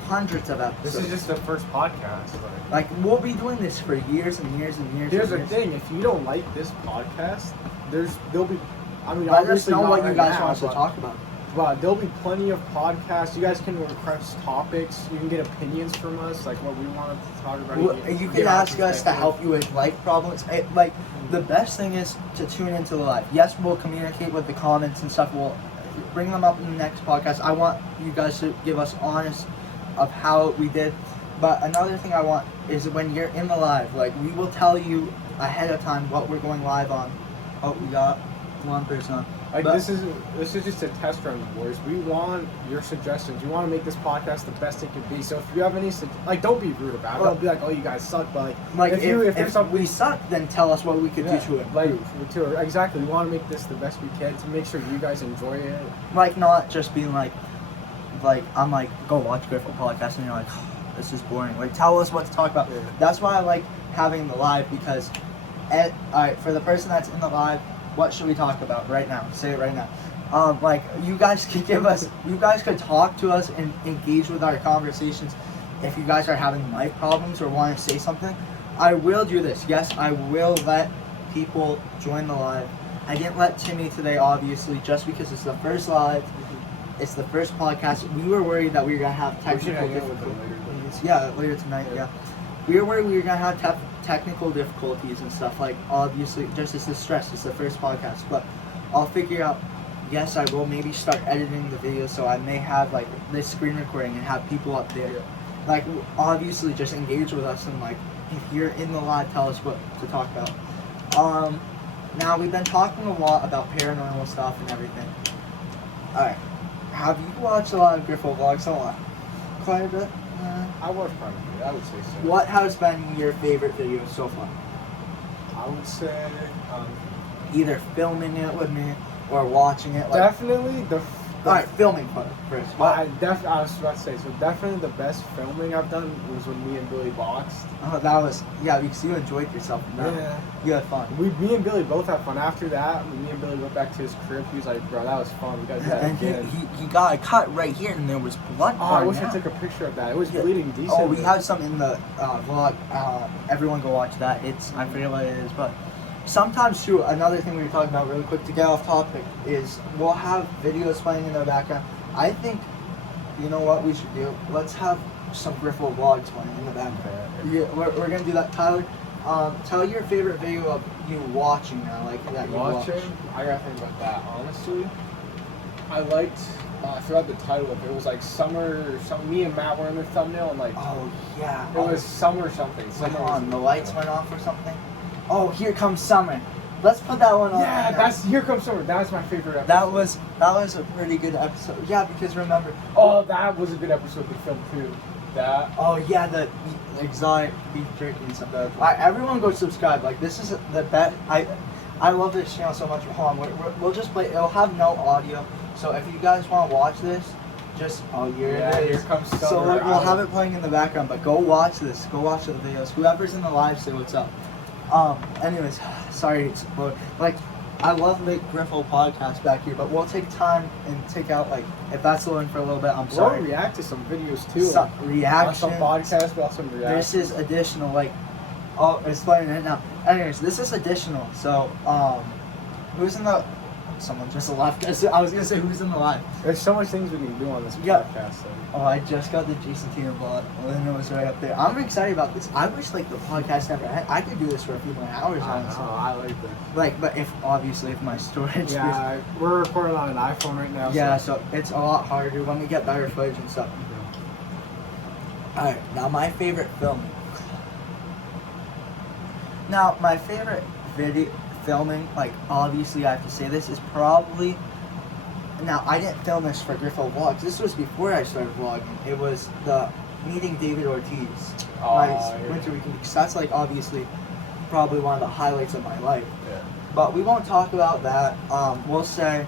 hundreds of episodes. This is just the first podcast. Like, we'll be doing this for years and years and years. Here's and the years. thing: if you don't like this podcast, there'll be. I mean, Let us obviously know not what you right guys now, want us to but- talk about. But there'll be plenty of podcasts. You guys can request topics. You can get opinions from us, like what we wanted to talk about. Well, you can get our ask us to perspective. help you with life problems. Like, the best thing is to tune into the live. Yes, we'll communicate with the comments and stuff. We'll bring them up in the next podcast. I want you guys to give us honest of how we did. But another thing I want is when you're in the live, like, we will tell you ahead of time what we're going live on. Oh, we got one person on. Like, But- this is just a test run, boys. We want your suggestions. We want to make this podcast the best it could be. So if you have any, don't be rude about it. Well- Don't be like, oh, you guys suck. But Like, if if there's something we suck, then tell us what we could do to improve. Exactly. We want to make this the best we can to make sure you guys enjoy it. Like, not just being like I'm like, go watch Griffith podcast, and you're like, oh, this is boring. Like, tell us what to talk about. Yeah. That's why I like having the live, because alright, for the person that's in the live, what should we talk about right now? Say it right now. Like, you guys could you guys could talk to us and engage with our conversations. If you guys are having life problems or want to say something, I will do this. Yes, I will let people join the live. I didn't let Timmy today, obviously, just because it's the first live. It's the first podcast. We were worried that we were gonna have We should technical hang out with them difficulties. Yeah, later tonight. Yeah, we were worried we were gonna have technical difficulties and stuff. Like, obviously, just it's the stress. It's the first podcast, but I'll figure out. Yes, I will maybe start editing the video, so I may have like this screen recording and have people up there. Yeah. Like, obviously, just engage with us, and like, if you're in the live, tell us what to talk about. Now we've been talking a lot about paranormal stuff and everything. Alright. Have you watched a lot of Griffo vlogs? A lot. Quite a bit? I watch part of it. I would say so. What has been your favorite video so far? I would say Either filming it with me or watching it? Like, definitely the. Alright, filming first. What? I was about to say, so definitely the best filming I've done was when me and Billy boxed. Oh, that was, yeah, because you enjoyed yourself in that. Yeah. You had fun. Me and Billy both had fun. After that, when me and Billy went back to his crib, he was like, bro, that was fun. We gotta do that And again. he got a cut right here, and there was blood. Oh, I wish pouring I out. took a picture of that. It was Yeah. bleeding decent. Oh, we have some in the vlog. Everyone go watch that. It's, I forget what it is, but sometimes too, another thing we were talking about really quick to get off topic is we'll have videos playing in the background. I think, you know what we should do? Let's have some Griffo vlogs playing in the background. Yeah, we're gonna do that. Tyler, tell your favorite video of you watching now, like that you watched. Watching, I gotta think about that. Honestly, I liked. I forgot the title of it. It was like summer. Me and Matt were in the thumbnail, and like Oh yeah. it was summer something. Went Summer on. The lights went off or something. Oh, here comes summer. Let's put that one on. Yeah, right now. that's Here Comes Summer. That was my favorite episode. That was a pretty good episode. Yeah, because remember. Oh, that was a good episode to film too. That. Oh yeah, the exotic beef jerky and stuff. Everyone go subscribe. Like, this is the best. I love this channel so much. Hold on, we'll just play. It'll have no audio. So if you guys want to watch this, just here it is. Here Comes Summer. So we'll have it playing in the background. But go watch this. Go watch the videos. Whoever's in the live, say what's up. Anyways, sorry to explode. Like, I love the Griffo podcast back here, but we'll take time and take out, like, if that's loading for a little bit, I'm sorry. We'll react to some videos too. Some Not reactions. some podcasts, but some reactions. This is additional, like, oh, it's playing right now. Anyways, this is additional. So, who's in the? Someone just left. I was gonna say who's in the live. There's so much things we can do on this Yeah. podcast. So. Oh, I just got the Jason Tina vlog, and it was right up there. I'm excited about this. I wish like the podcast never ended. I could do this for a few more hours. Honestly. I like this. Like, but if my storage. Yeah, we're recording on an iPhone right now. Yeah, so it's a lot harder when we get better footage and stuff. Alright, now my favorite film. Now, my favorite filming, like, obviously I have to say this, is probably... Now, I didn't film this for Griffo Vlogs. This was before I started vlogging. It was the meeting David Ortiz. My yeah. winter weekend, because that's, like, obviously probably one of the highlights of my life. Yeah. But we won't talk about that. We'll say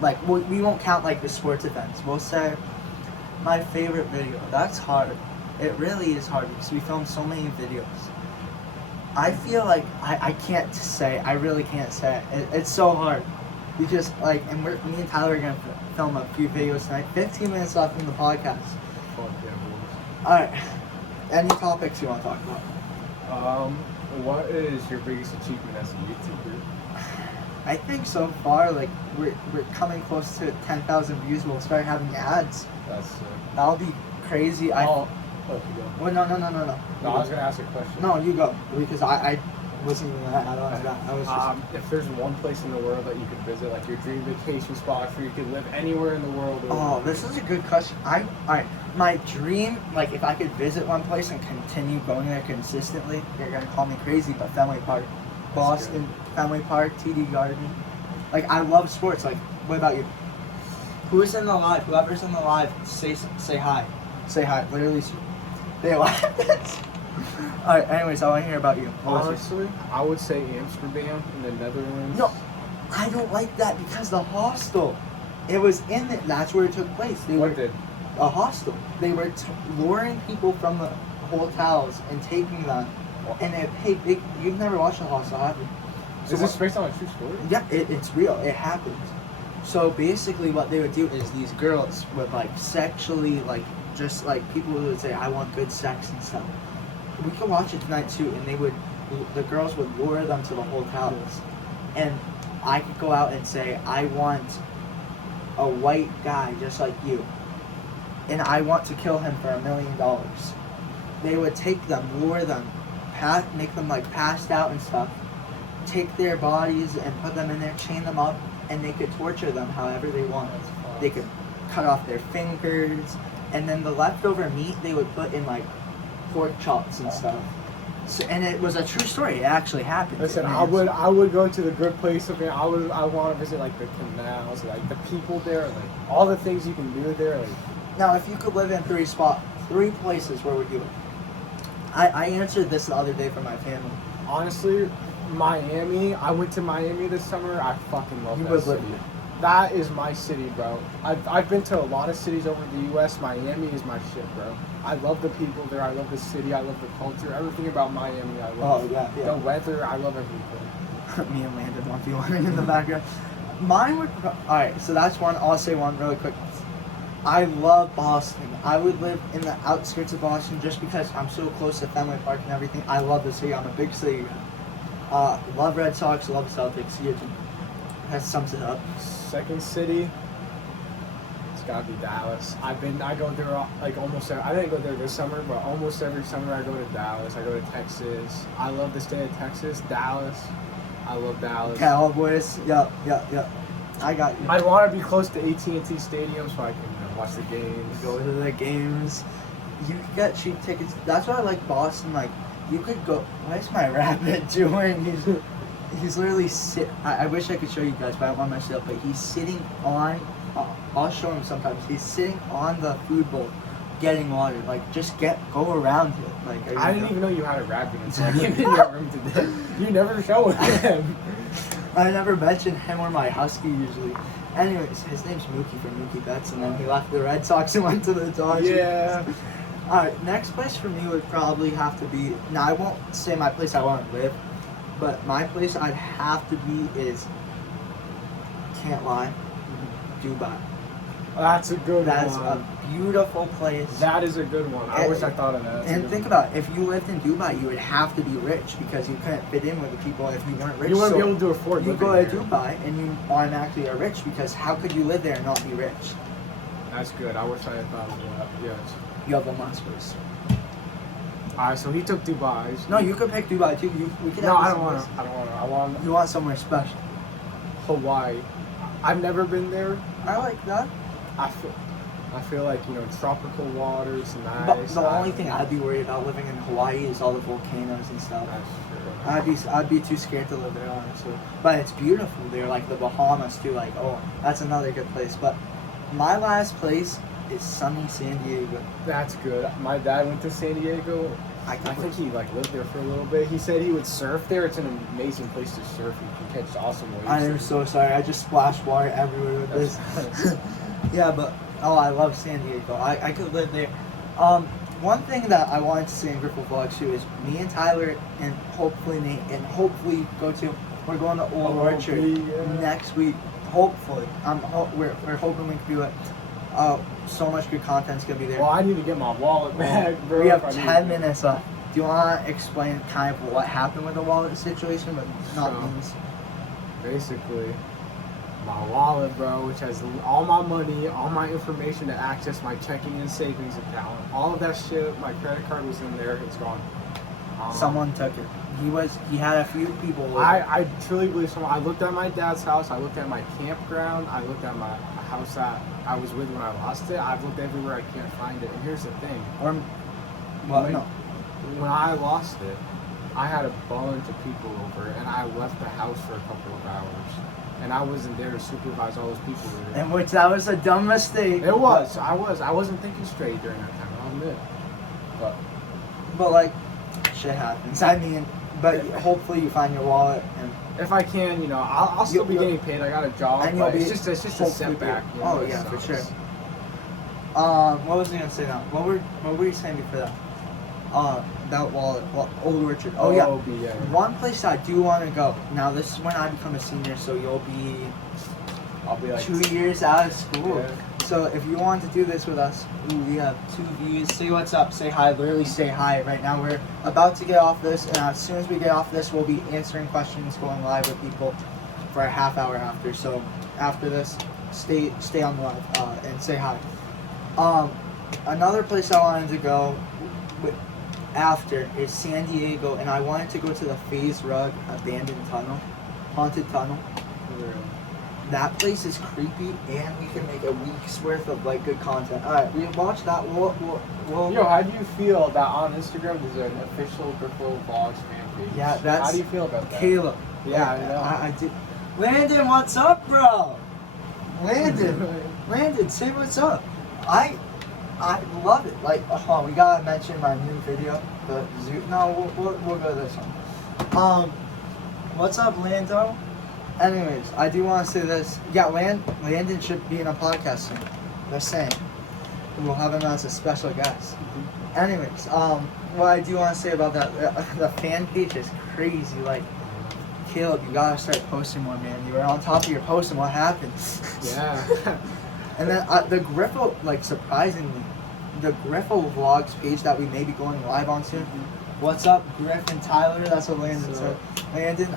like we won't count like the sports events. We'll say my favorite video. That's hard. It really is hard because we filmed so many videos. I feel like I can't say. I really can't say. It's so hard because like, and me and Tyler are gonna film a few videos tonight. 15 minutes left in the podcast. Fuck yeah, boys. All right. Any topics you want to talk about? What is your biggest achievement as a YouTuber? I think so far, like we're coming close to 10,000 views. We'll start having ads. That's sick. That'll be crazy. Oh, you go. Well, no. No, I was gonna ask a question. No, you go because I wasn't even that. I don't know that. I was just. If there's one place in the world that you could visit, like your dream vacation spot, where you could live anywhere in the world. Oh, this is a good question. Alright, my dream, like if I could visit one place and continue going there consistently, you're gonna call me crazy, but Fenway Park, Boston, Fenway Park, TD Garden. Like I love sports. Like, what about you? Whoever's in the live, say hi. Say hi. Literally, they laugh. Alright, anyways, I want to hear about you. Honestly, I would say Amsterdam in the Netherlands. No, I don't like that because the hostel. It was in the, that's where it took place. What did? A hostel. They were luring people from the hotels and taking them, and they paid big. You've never watched The Hostel, have you? Is this based on a true story? Yeah, it's real. It happened. So basically, what they would do is these girls would like sexually, like just like people would say, "I want good sex" and stuff. We could watch it tonight too, and the girls would lure them to the hotels, and I could go out and say, "I want a white guy just like you, and I want to kill him for $1 million." They would take them, lure them, make them like passed out and stuff, take their bodies and put them in there, chain them up, and they could torture them however they want. They could cut off their fingers, and then the leftover meat they would put in like pork chops and stuff. So, and it was a true story. It actually happened. Listen, I I mean, would go to the good place of it. I want to visit like the canals, like the people there, like all the things you can do there. Like, now, if you could live in three places, where would you live? I answered this the other day for my family. honestly, Miami. I went to Miami this summer. I fucking love You that would city. live there. That is my city, bro. I've been to a lot of cities over the U.S. Miami is my shit, bro. I love the people there. I love the city. I love the culture. Everything about Miami, I love. Oh, yeah. The weather, I love everything. Me and Landon won't be wondering in the background. Mine would. Alright, so that's one. I'll say one really quick. I love Boston. I would live in the outskirts of Boston just because I'm so close to Fenway Park and everything. I love the city. I'm a big city guy. Love Red Sox, love Celtics. That sums it up. Second city, it's gotta be Dallas. I go there like almost. I didn't go there this summer, but almost every summer I go to Dallas. I go to Texas. I love the state of Texas. Dallas. I love Dallas. Cowboys. Yep. I got you. I'd want to be close to AT&T Stadium so I can watch the games. Go to the games. You could get cheap tickets. That's why I like Boston. Like, you could go. What's my rabbit doing? He's literally I wish I could show you guys, but I don't want myself. But he's sitting on. I'll show him sometimes. He's sitting on the food bowl, getting water. Like, just go around it. Like, I didn't even know you had a rabbit until I came in your room today. You never show him. I never mention him or my husky usually. Anyways, his name's Mookie from Mookie Betts, and then he left the Red Sox and went to the Dodgers. Yeah. Alright, next place for me would probably have to be. Now, I won't say my place I want to live, but my place I'd have to be is. Can't lie. Dubai. That's a good That's one. a beautiful place. That is a good one. I wish I thought of that. That's a And good think one. about it, if you lived in Dubai, you would have to be rich because you couldn't fit in with the people if you weren't rich. You wouldn't So be able to afford you living go to there. Dubai and you automatically are rich because how could you live there and not be rich? That's good. I wish I had thought of that. Yes. You have one last place. Alright, so he took Dubai. No, you could pick Dubai too. We could. No, have I this don't want place. to. I don't want to. I want You want somewhere special. Hawaii. I've never been there. I like that. I feel like, tropical waters, nice. But the only thing I'd be worried about living in Hawaii is all the volcanoes and stuff. That's true. I'd be too scared to live there honestly. But it's beautiful there, like the Bahamas too. Like, oh, that's another good place. But my last place is sunny San Diego. That's good. My dad went to San Diego. I think he like lived there for a little bit. He said he would surf there. It's an amazing place to surf. You can catch awesome waves. I am so sorry. I just splashed water everywhere with this. Yeah, but I love San Diego. I could live there. One thing that I wanted to say in Griffle Vlogs too is me and Tyler and hopefully Nate and hopefully we're going to Old Orchard next week. Hopefully, we're hoping we can do it. So much good content's gonna be there. Well, I need to get my wallet back, bro. We have 10 minutes left. Do you want to explain kind of what happened with the wallet situation, but not means? Basically, my wallet, bro, which has all my money, all my information to access my checking and savings account, all of that shit. My credit card was in there. It's gone. Someone took it. He had a few people. I truly believe someone. I looked at my dad's house. I looked at my campground. I looked at my house that I was with when I lost it. I've looked everywhere. I can't find it. And here's the thing. When I lost it, I had a bunch of people over, and I left the house for a couple of hours, and I wasn't there to supervise all those people. And which that was a dumb mistake. It was. I wasn't thinking straight during that time. I'll admit. But like, shit happens. I mean, but hopefully you find your wallet, and if I can, you know, I'll still be getting paid. I got a job, and but it's just a setback. You know, yeah, for sure. What was I gonna say now? What were you saying before that? That wallet, Old Orchard. Oh yeah. One place I do want to go. Now this is when I become a senior, so I'll be like 2 years out of school. Yeah. So if you want to do this with us, we have 2 views. Say what's up, say hi, literally say hi. Right now we're about to get off this, and as soon as we get off this, we'll be answering questions, going live with people for a half hour after. So after this, stay on the live and say hi. Another place I wanted to go after is San Diego, and I wanted to go to the Phase Rug abandoned tunnel, haunted tunnel. That place is creepy, and we can make a week's worth of like good content. All right, we watch that. We'll Yo, how do you feel that on Instagram there's an official Griffle Vlogs fan page? Yeah, that's. How do you feel about that? Caleb. Yeah, I know. I did. Landon, what's up, bro? Landon, say what's up. I love it. Like, we gotta mention my new video, the zoo. No, we'll go to this one. What's up, Lando? Anyways, I do want to say this. Yeah, Landon should be in a podcast soon. Just saying. We'll have him as a special guest. Anyways, what I do want to say about that, the fan page is crazy. Like, Caleb, you gotta start posting more, man. You were on top of your post, and what happened? Yeah. And then the Griffle, like, surprisingly, the Griffle Vlogs page that we may be going live on soon. What's up, Griff and Tyler? That's what Landon said. Landon,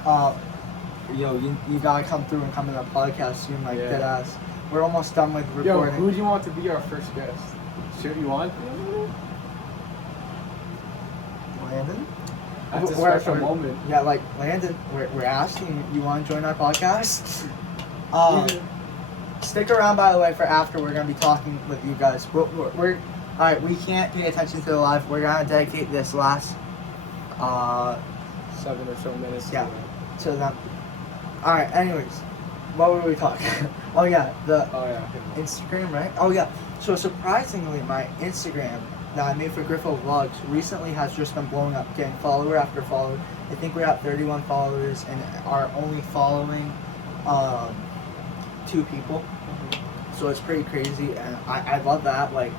yo, you gotta come through and come in the podcast soon, like dead ass. We're almost done with recording. Yo, who do you want to be our first guest? Should you want? Landon? That's a special moment. Yeah, like Landon, we're asking you want to join our podcast. Stick around, by the way, for after. We're gonna be talking with you guys. We're all right. We can't pay attention to the live. We're gonna dedicate this last 7 or so minutes. To them. All right. Anyways, what were we talking? The Instagram, right? Oh yeah. So surprisingly, my Instagram that I made for Griffle Vlogs recently has just been blowing up, getting follower after follower. I think we're at 31 followers and are only following 2 people. So it's pretty crazy, and I love that. Like,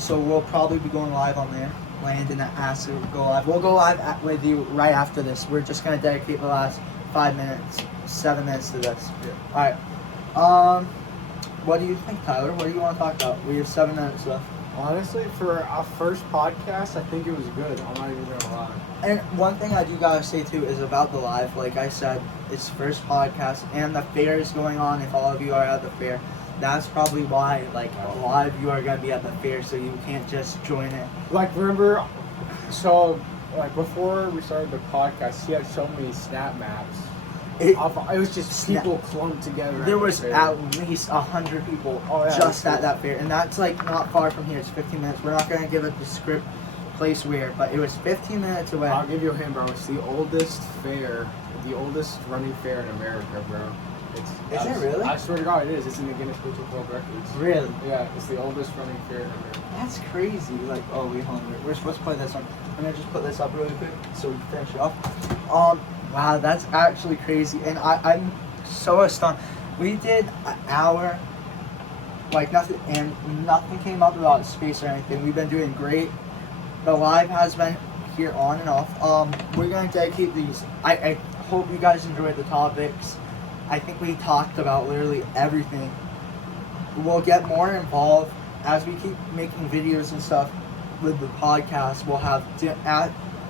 so we'll probably be going live on there. Landon asked to go live. We'll go live with you right after this. We're just gonna dedicate the last 5 minutes, 7 minutes to this. Yeah. All right. What do you think, Tyler? What do you want to talk about? We have 7 minutes left. Honestly, for our first podcast, I think it was good. I'm not even gonna lie. And one thing I do gotta say too is about the live. Like I said, it's first podcast, and the fair is going on. If all of you are at the fair, that's probably why. Like a lot of you are gonna be at the fair, so you can't just join it. Like remember, so like before we started the podcast, he had shown me snap maps. It was just people clumped together. There was at least 100 people just at that fair, and that's like not far from here. It's 15 minutes. We're not gonna give a descript place where, but it was 15 minutes away. I'll give you a hint, bro. It's the oldest fair, the oldest running fair in America, bro. Is it really? I swear to God, it is. It's in the Guinness Book of World Records. Really? Yeah, it's the oldest running fair in America. That's crazy. Like, we hungry. We're supposed to play this one. I'm gonna just put this up really quick so we can finish it off. Wow, that's actually crazy, and I'm so astonished. We did an hour, like nothing, and nothing came up about space or anything. We've been doing great. The live has been here on and off. We're gonna dedicate these. I hope you guys enjoyed the topics. I think we talked about literally everything. We'll get more involved as we keep making videos and stuff with the podcast. We'll have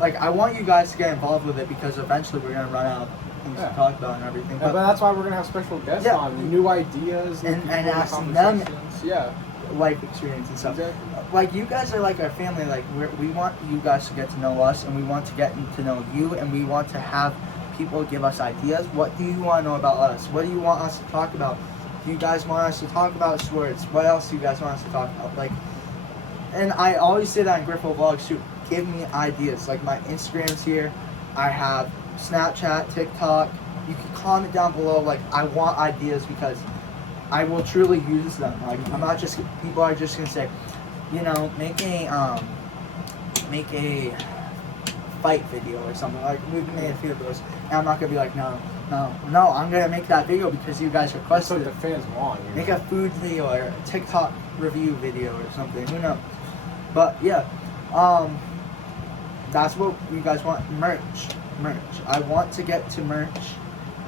I want you guys to get involved with it because eventually we're gonna run out of things to talk about and everything. But that's why we're gonna have special guests on, new ideas and asking them life experience and stuff. Exactly. Like you guys are like our family. Like we want you guys to get to know us, and we want to get to know you, and we want to have people give us ideas. What do you want to know about us? What do you want us to talk about? Do you guys want us to talk about sports? What else do you guys want us to talk about? Like, and I always say that in Griffo Vlogs too. Give me ideas. Like my Instagram's here. I have Snapchat, TikTok. You can comment down below. Like I want ideas because I will truly use them. Like I'm not just people are just gonna say, you know, make a fight video or something. Like we've made a few of those, and I'm not gonna be like, no. I'm gonna make that video because you guys requested. That's what the fans want. Make a food video or a TikTok review video or something. Who knows? But yeah, that's what you guys want. Merch. I want to get to merch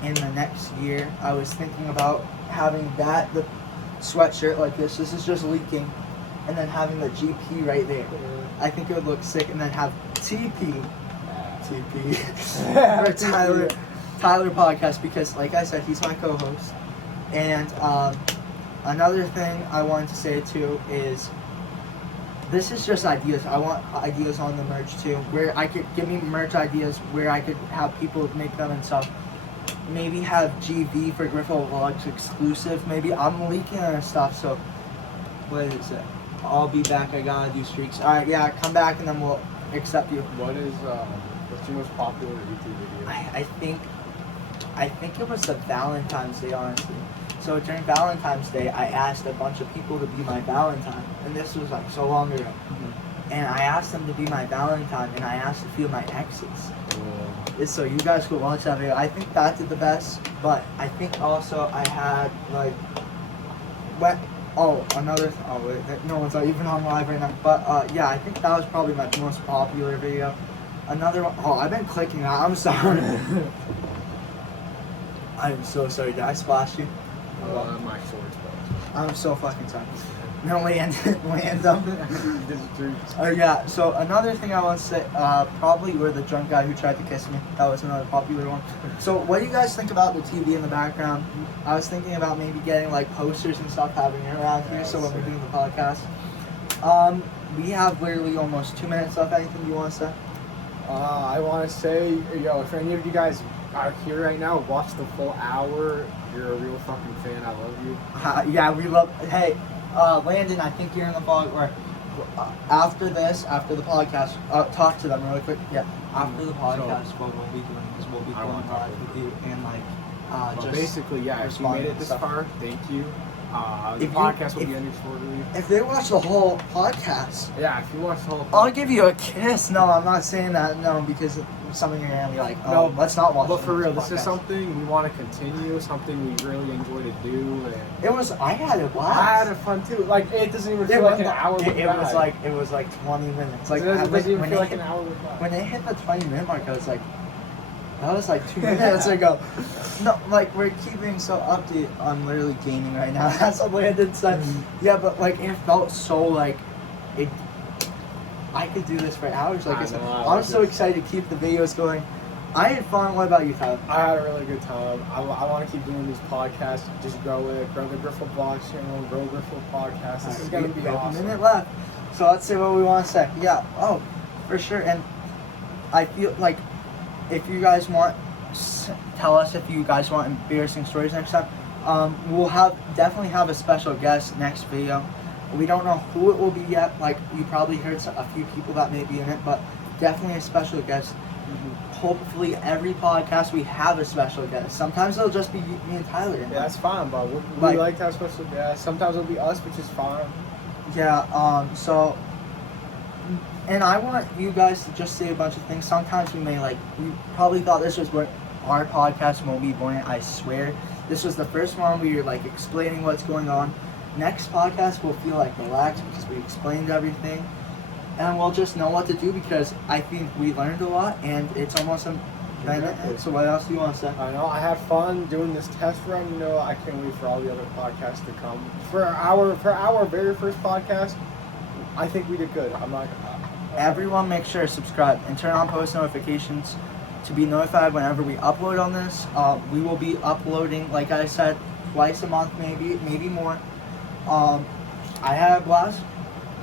in the next year. I was thinking about having the sweatshirt like this. This is just leaking, and then having the GP right there. I think it would look sick, and then have TP for Tyler podcast because, like I said, he's my co-host. And another thing I wanted to say too is this is just ideas. I want ideas on the merch too, where I could give me merch ideas where I could have people make them and stuff. Maybe have GV for Griffo Vlogs exclusive. Maybe I'm leaking our stuff, so what is it? I'll be back. I gotta do streaks. Alright, yeah, come back and then we'll accept you. What's your most popular YouTube video? I think it was the Valentine's Day, honestly. So during Valentine's Day, I asked a bunch of people to be my Valentine, and this was like so long ago. Mm-hmm. And I asked them to be my Valentine, and I asked a few of my exes. So you guys could watch that video. I think that did the best, but I think also I had like no one's even on live right now. But yeah, I think that was probably my most popular video. Another one, I've been clicking that. I'm sorry. I'm so sorry. Did I splash you? My shorts, bro. I'm so fucking sorry. No, land them. Yeah, so another thing I want to say, probably we're the drunk guy who tried to kiss me. That was another popular one. So what do you guys think about the TV in the background? I was thinking about maybe getting like posters and stuff, having it around here, so when we're doing the podcast. We have literally almost 2 minutes left. Anything you want to say? I want to say, if any of you guys are here right now, watch the full hour. You're a real fucking fan. I love you. Yeah, we love. Hey, Landon, I think you're in the vlog. Or after the podcast, talk to them really quick. Yeah, after the podcast, what we'll be doing is we'll be going live with you and just basically, yeah. If you made it this far, thank you. The podcast will be ending shortly. If they watch the whole podcast, yeah, if you watch the whole podcast, I'll give you a kiss. No, I'm not saying that. No, because some of you are gonna be like, no, let's not watch. But for real, this is something we want to continue. Something we really enjoy to do. And I had a blast. I had fun too. Like it doesn't even feel like an hour. It was like 20 minutes. Like it doesn't even feel like an hour. When they hit the 20-minute mark, I was like, that was like 2 minutes ago. No, like we're keeping so updated. I'm literally gaming right now. That's what Landon said. Yeah, but like it felt so like it. I could do this for hours. Like I'm so excited to keep the videos going. I had fun. What about you, Tyler? I had a really good time. I want to keep doing these podcasts. Just grow it. Grow the Griffo Vlogs channel. Grow Griffo Podcast. This is gonna be awesome. A minute left. So let's see what we want to say. Yeah. Oh, for sure. And I feel like if you guys want, tell us if you guys want embarrassing stories next time. We'll definitely have a special guest next video. We don't know who it will be yet. Like you probably heard a few people that may be in it, but definitely a special guest. Hopefully every podcast we have a special guest. Sometimes it'll just be me and Tyler. Yeah, that's fine, but we like to have special guests. Sometimes it'll be us, which is fine. Yeah. So And I want you guys to just say a bunch of things. Sometimes we probably thought this was what our podcast won't be boring. I swear. This was the first one we were like explaining what's going on. Next podcast will feel like relaxed because we explained everything. And we'll just know what to do because I think we learned a lot and it's almost a minute. Exactly. So what else do you want to say? I know I had fun doing this test run. You know, I can't wait for all the other podcasts to come. For our very first podcast, I think we did good. I'm not. Everyone make sure to subscribe and turn on post notifications to be notified whenever we upload on this. We will be uploading, like I said, twice a month, maybe more. I had a blast.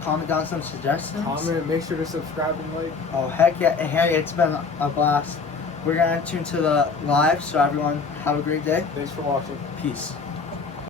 Comment down some suggestions. Comment, make sure to subscribe and like. Oh heck yeah! Hey, it's been a blast. We're gonna tune to the live, so everyone have a great day. Thanks for watching. Peace.